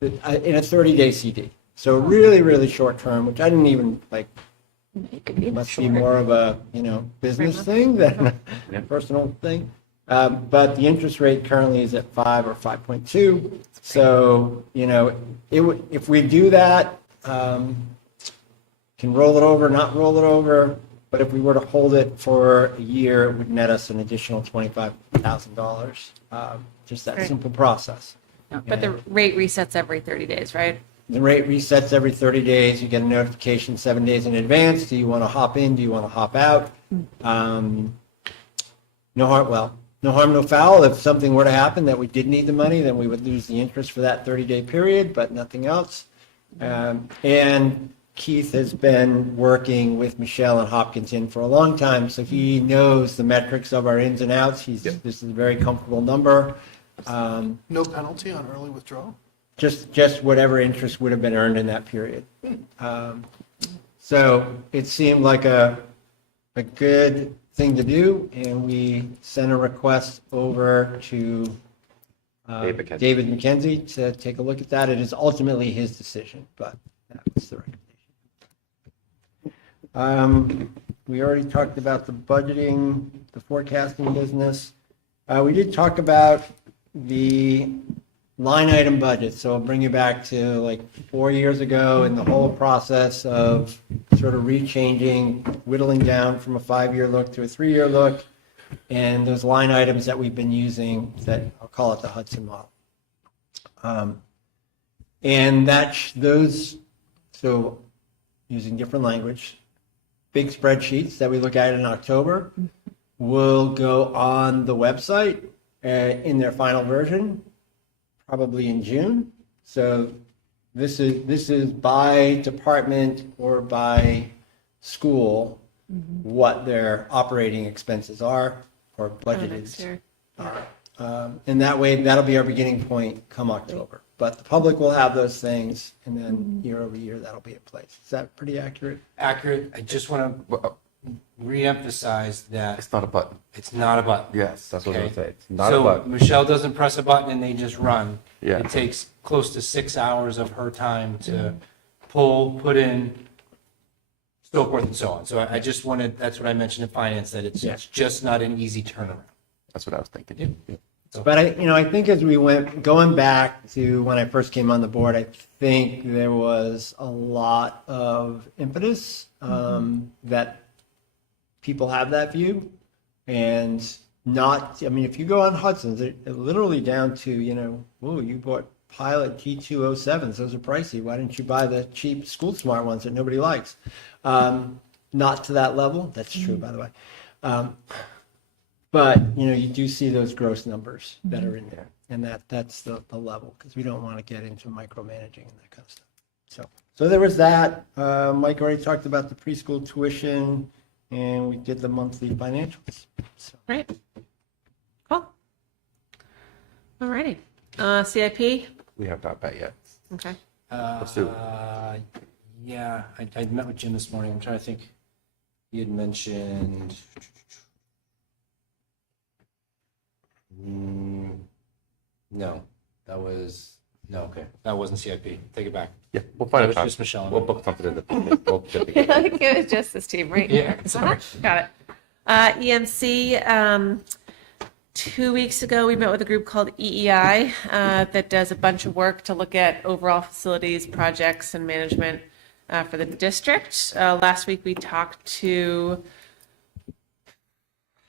a 30-day CD. So really, really short term, which I didn't even like. It must be more of a, business thing than a personal thing. But the interest rate currently is at 5 or 5.2. So, if we do that, can roll it over, not roll it over. But if we were to hold it for a year, it would net us an additional $25,000. Just that simple process. But the rate resets every 30 days, right? The rate resets every 30 days. You get a notification 7 days in advance. Do you want to hop in? Do you want to hop out? No harm, no foul. If something were to happen that we did need the money, then we would lose the interest for that 30-day period, but nothing else. And Keith has been working with Michelle and Hopkinton for a long time, so he knows the metrics of our ins and outs. This is a very comfortable number. No penalty on early withdrawal? Just whatever interest would have been earned in that period. So it seemed like a good thing to do, and we sent a request over to David McKenzie to take a look at that. It is ultimately his decision, but that was the recommendation. We already talked about the budgeting, the forecasting business. We did talk about the line item budget. So I'll bring you back to like 4 years ago and the whole process of sort of rechanging, whittling down from a 5-year look to a 3-year look, and those line items that we've been using that I'll call it the Hudson model. And so using different language, big spreadsheets that we look at in October will go on the website in their final version, probably in June. So this is by department or by school what their operating expenses are or budgeted are. And that way, that'll be our beginning point come October. But the public will have those things, and then year over year, that'll be in place. Is that pretty accurate? Accurate. I just want to reemphasize that It's not a button. it's not a button. Yes, that's what I Okay. was saying. It's not a So button. Michelle doesn't press a button and they just run. Yeah. It takes close to 6 hours of her time to pull, put in, so forth and so on. So I just wanted, that's what I mentioned in finance, that it's just not an easy turnaround. That's what I was thinking. Yeah. But I think as we went, going back to when I first came on the board, I think there was a lot of impetus that people have that view, and if you go on Hudson's, they're literally down to, whoa, you bought Pilot G207s, those are pricey. Why didn't you buy the cheap School Smart ones that nobody likes? Not to that level. That's true, by the way. But, you do see those gross numbers that are in there, and that's the level, because we don't want to get into micromanaging and that kind of stuff. So there was that. Mike already talked about the preschool tuition, and we did the monthly financials. So. Great. Cool. All righty. CIP? We have not met yet. Okay. Pursue. Yeah, I met with Jim this morning. I'm trying to think. He had mentioned. No, that wasn't CIP. Take it back. Yeah, we'll find That a was time. just Michelle and We'll I. book something in the. We'll get I together. think it was just this team, right? Yeah, sorry. Got it. EMC, 2 weeks ago, we met with a group called EEI that does a bunch of work to look at overall facilities, projects, and management for the district. Last week, we talked to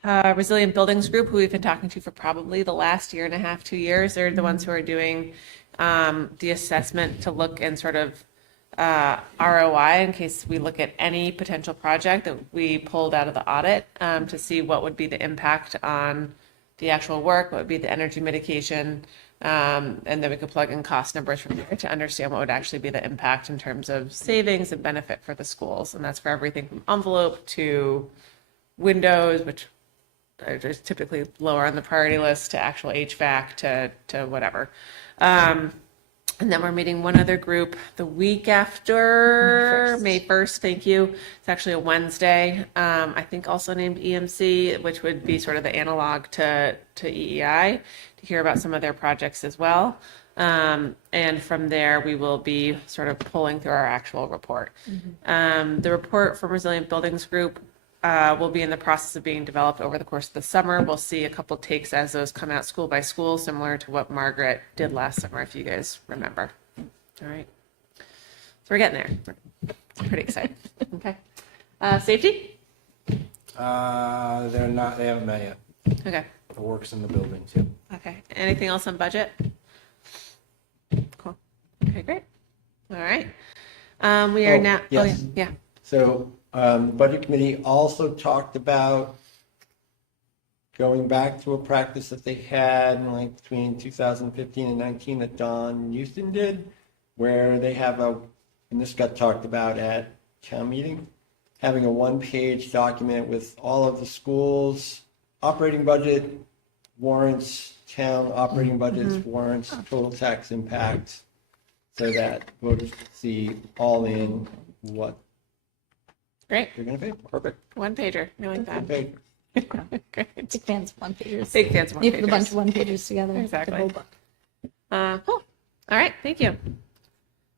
Resilient Buildings Group, who we've been talking to for probably the last year and a half, 2 years. They're the ones who are doing the assessment to look and sort of ROI in case we look at any potential project that we pulled out of the audit to see what would be the impact on the actual work, what would be the energy mitigation, and then we could plug in cost numbers from there to understand what would actually be the impact in terms of savings and benefit for the schools. And that's for everything from envelope to windows, which are just typically lower on the priority list, to actual HVAC to whatever. And then we're meeting one other group the week after, May 1st, thank you. It's actually a Wednesday, I think also named EMC, which would be sort of the analog to EEI, to hear about some of their projects as well. And from there, we will be sort of pulling through our actual report. The report from Resilient Buildings Group will be in the process of being developed over the course of the summer. We'll see a couple takes as those come out school by school, similar to what Margaret did last summer, if you guys remember. All right. So we're getting there. We're pretty excited. Okay. Safety? They're not, they haven't met yet. Okay. The work's in the building too. Okay. Anything else on budget? Cool. Okay, great. All right. We are now. Yes. Oh, yeah. So the Budget Committee also talked about going back to a practice that they had in like between 2015 and 19 that Don Houston did, where they have and this got talked about at town meeting, having a one-page document with all of the schools' operating budget, warrants, town operating budgets, warrants, total tax impact, so that voters can see all in what Great. you're going to pay for. Perfect. One pager. I like that. Okay. Great. Big fans of one pagers. Big fans of one You put a bunch pagers. of one pagers together. Exactly. The whole book. Cool. All right. Thank you.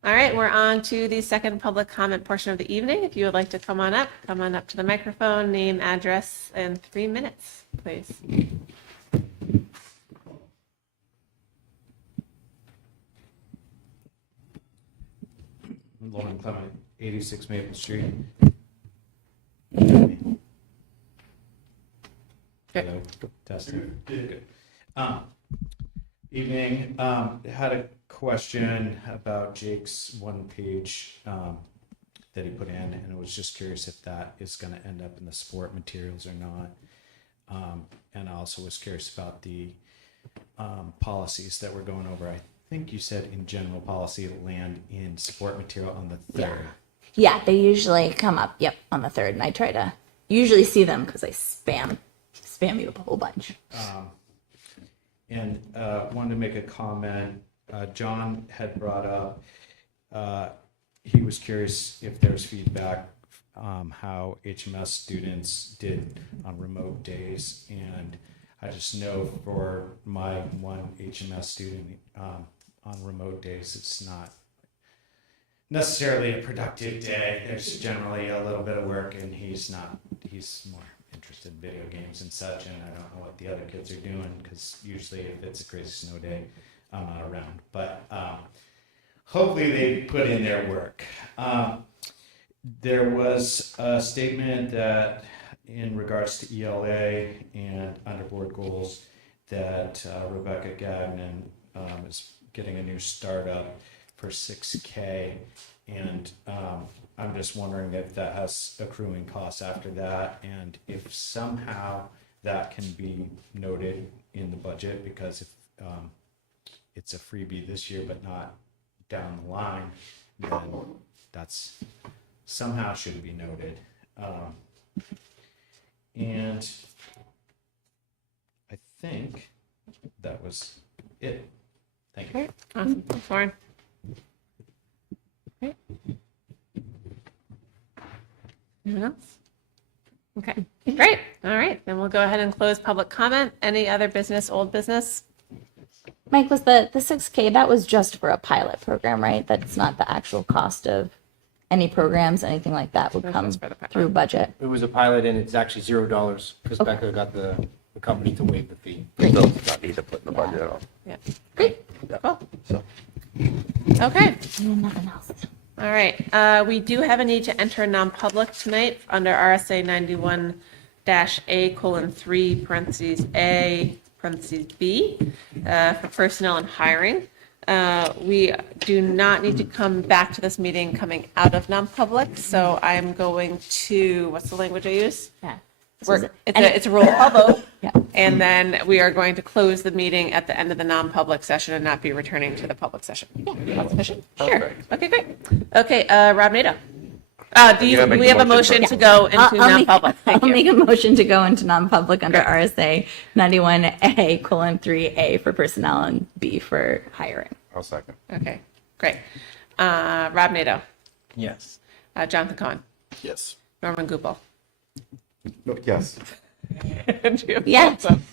All right. We're on to the second public comment portion of the evening. If you would like to come on up to the microphone, name, address, and 3 minutes, please. Lauren Clement, 86 Maple Street. Hello, testing. Good. Evening. Had a question about Jake's one page that he put in, and I was just curious if that is going to end up in the sport materials or not. And I also was curious about the policies that we're going over. I think you said in general policy land in support material on the 3rd. Yeah, they usually come up, on the 3rd, and I try to usually see them because I spam you up a whole bunch. And wanted to make a comment. John had brought up, he was curious if there's feedback how HMS students did on remote days. And I just know for my one HMS student on remote days, it's not necessarily a productive day. There's generally a little bit of work, and he's more interested in video games and such, and I don't know what the other kids are doing, because usually if it's a crazy snow day, I'm not around. But hopefully they put in their work. There was a statement that in regards to ELA and underboard goals that Rebecca Gagnon is getting a new startup for 6K, and I'm just wondering if that has accruing costs after that, and if somehow that can be noted in the budget, because if it's a freebie this year but not down the line, then that's somehow should be noted. And I think that was it. Thank you. Great. Awesome. Thanks, Lauren. Great. Anyone else? Okay, great. All right, then we'll go ahead and close public comment. Any other business, old business? Mike, was the 6K, that was just for a pilot program, right? That's not the actual cost of any programs, anything like that would come through budget. It was a pilot, and it's actually $0 because Becca got the company to waive the fee. Still not need to put in the budget at all. Yeah. Great. Cool. So. Okay. Nothing else. All right. We do have a need to enter a non-public tonight under RSA 91-A:3 parentheses A parentheses B for personnel and hiring. We do not need to come back to this meeting coming out of non-public, so I'm going to, what's the language I use? Yeah. It's a roll call vote, Yeah. and then we are going to close the meeting at the end of the non-public session and not be returning to the public session. Yeah, that's sufficient. Sure. Okay, great. Okay, Rob Nato. Do we have a motion to go into non-public? Thank I'll you. make a motion to go into non-public under RSA 91A:3A for personnel and B for hiring. I'll second. Okay, great. Rob Nato, Yes. Jonathan Kahn, Yes. Norman Gupel. Yes. Andrea Yeah. Thompson.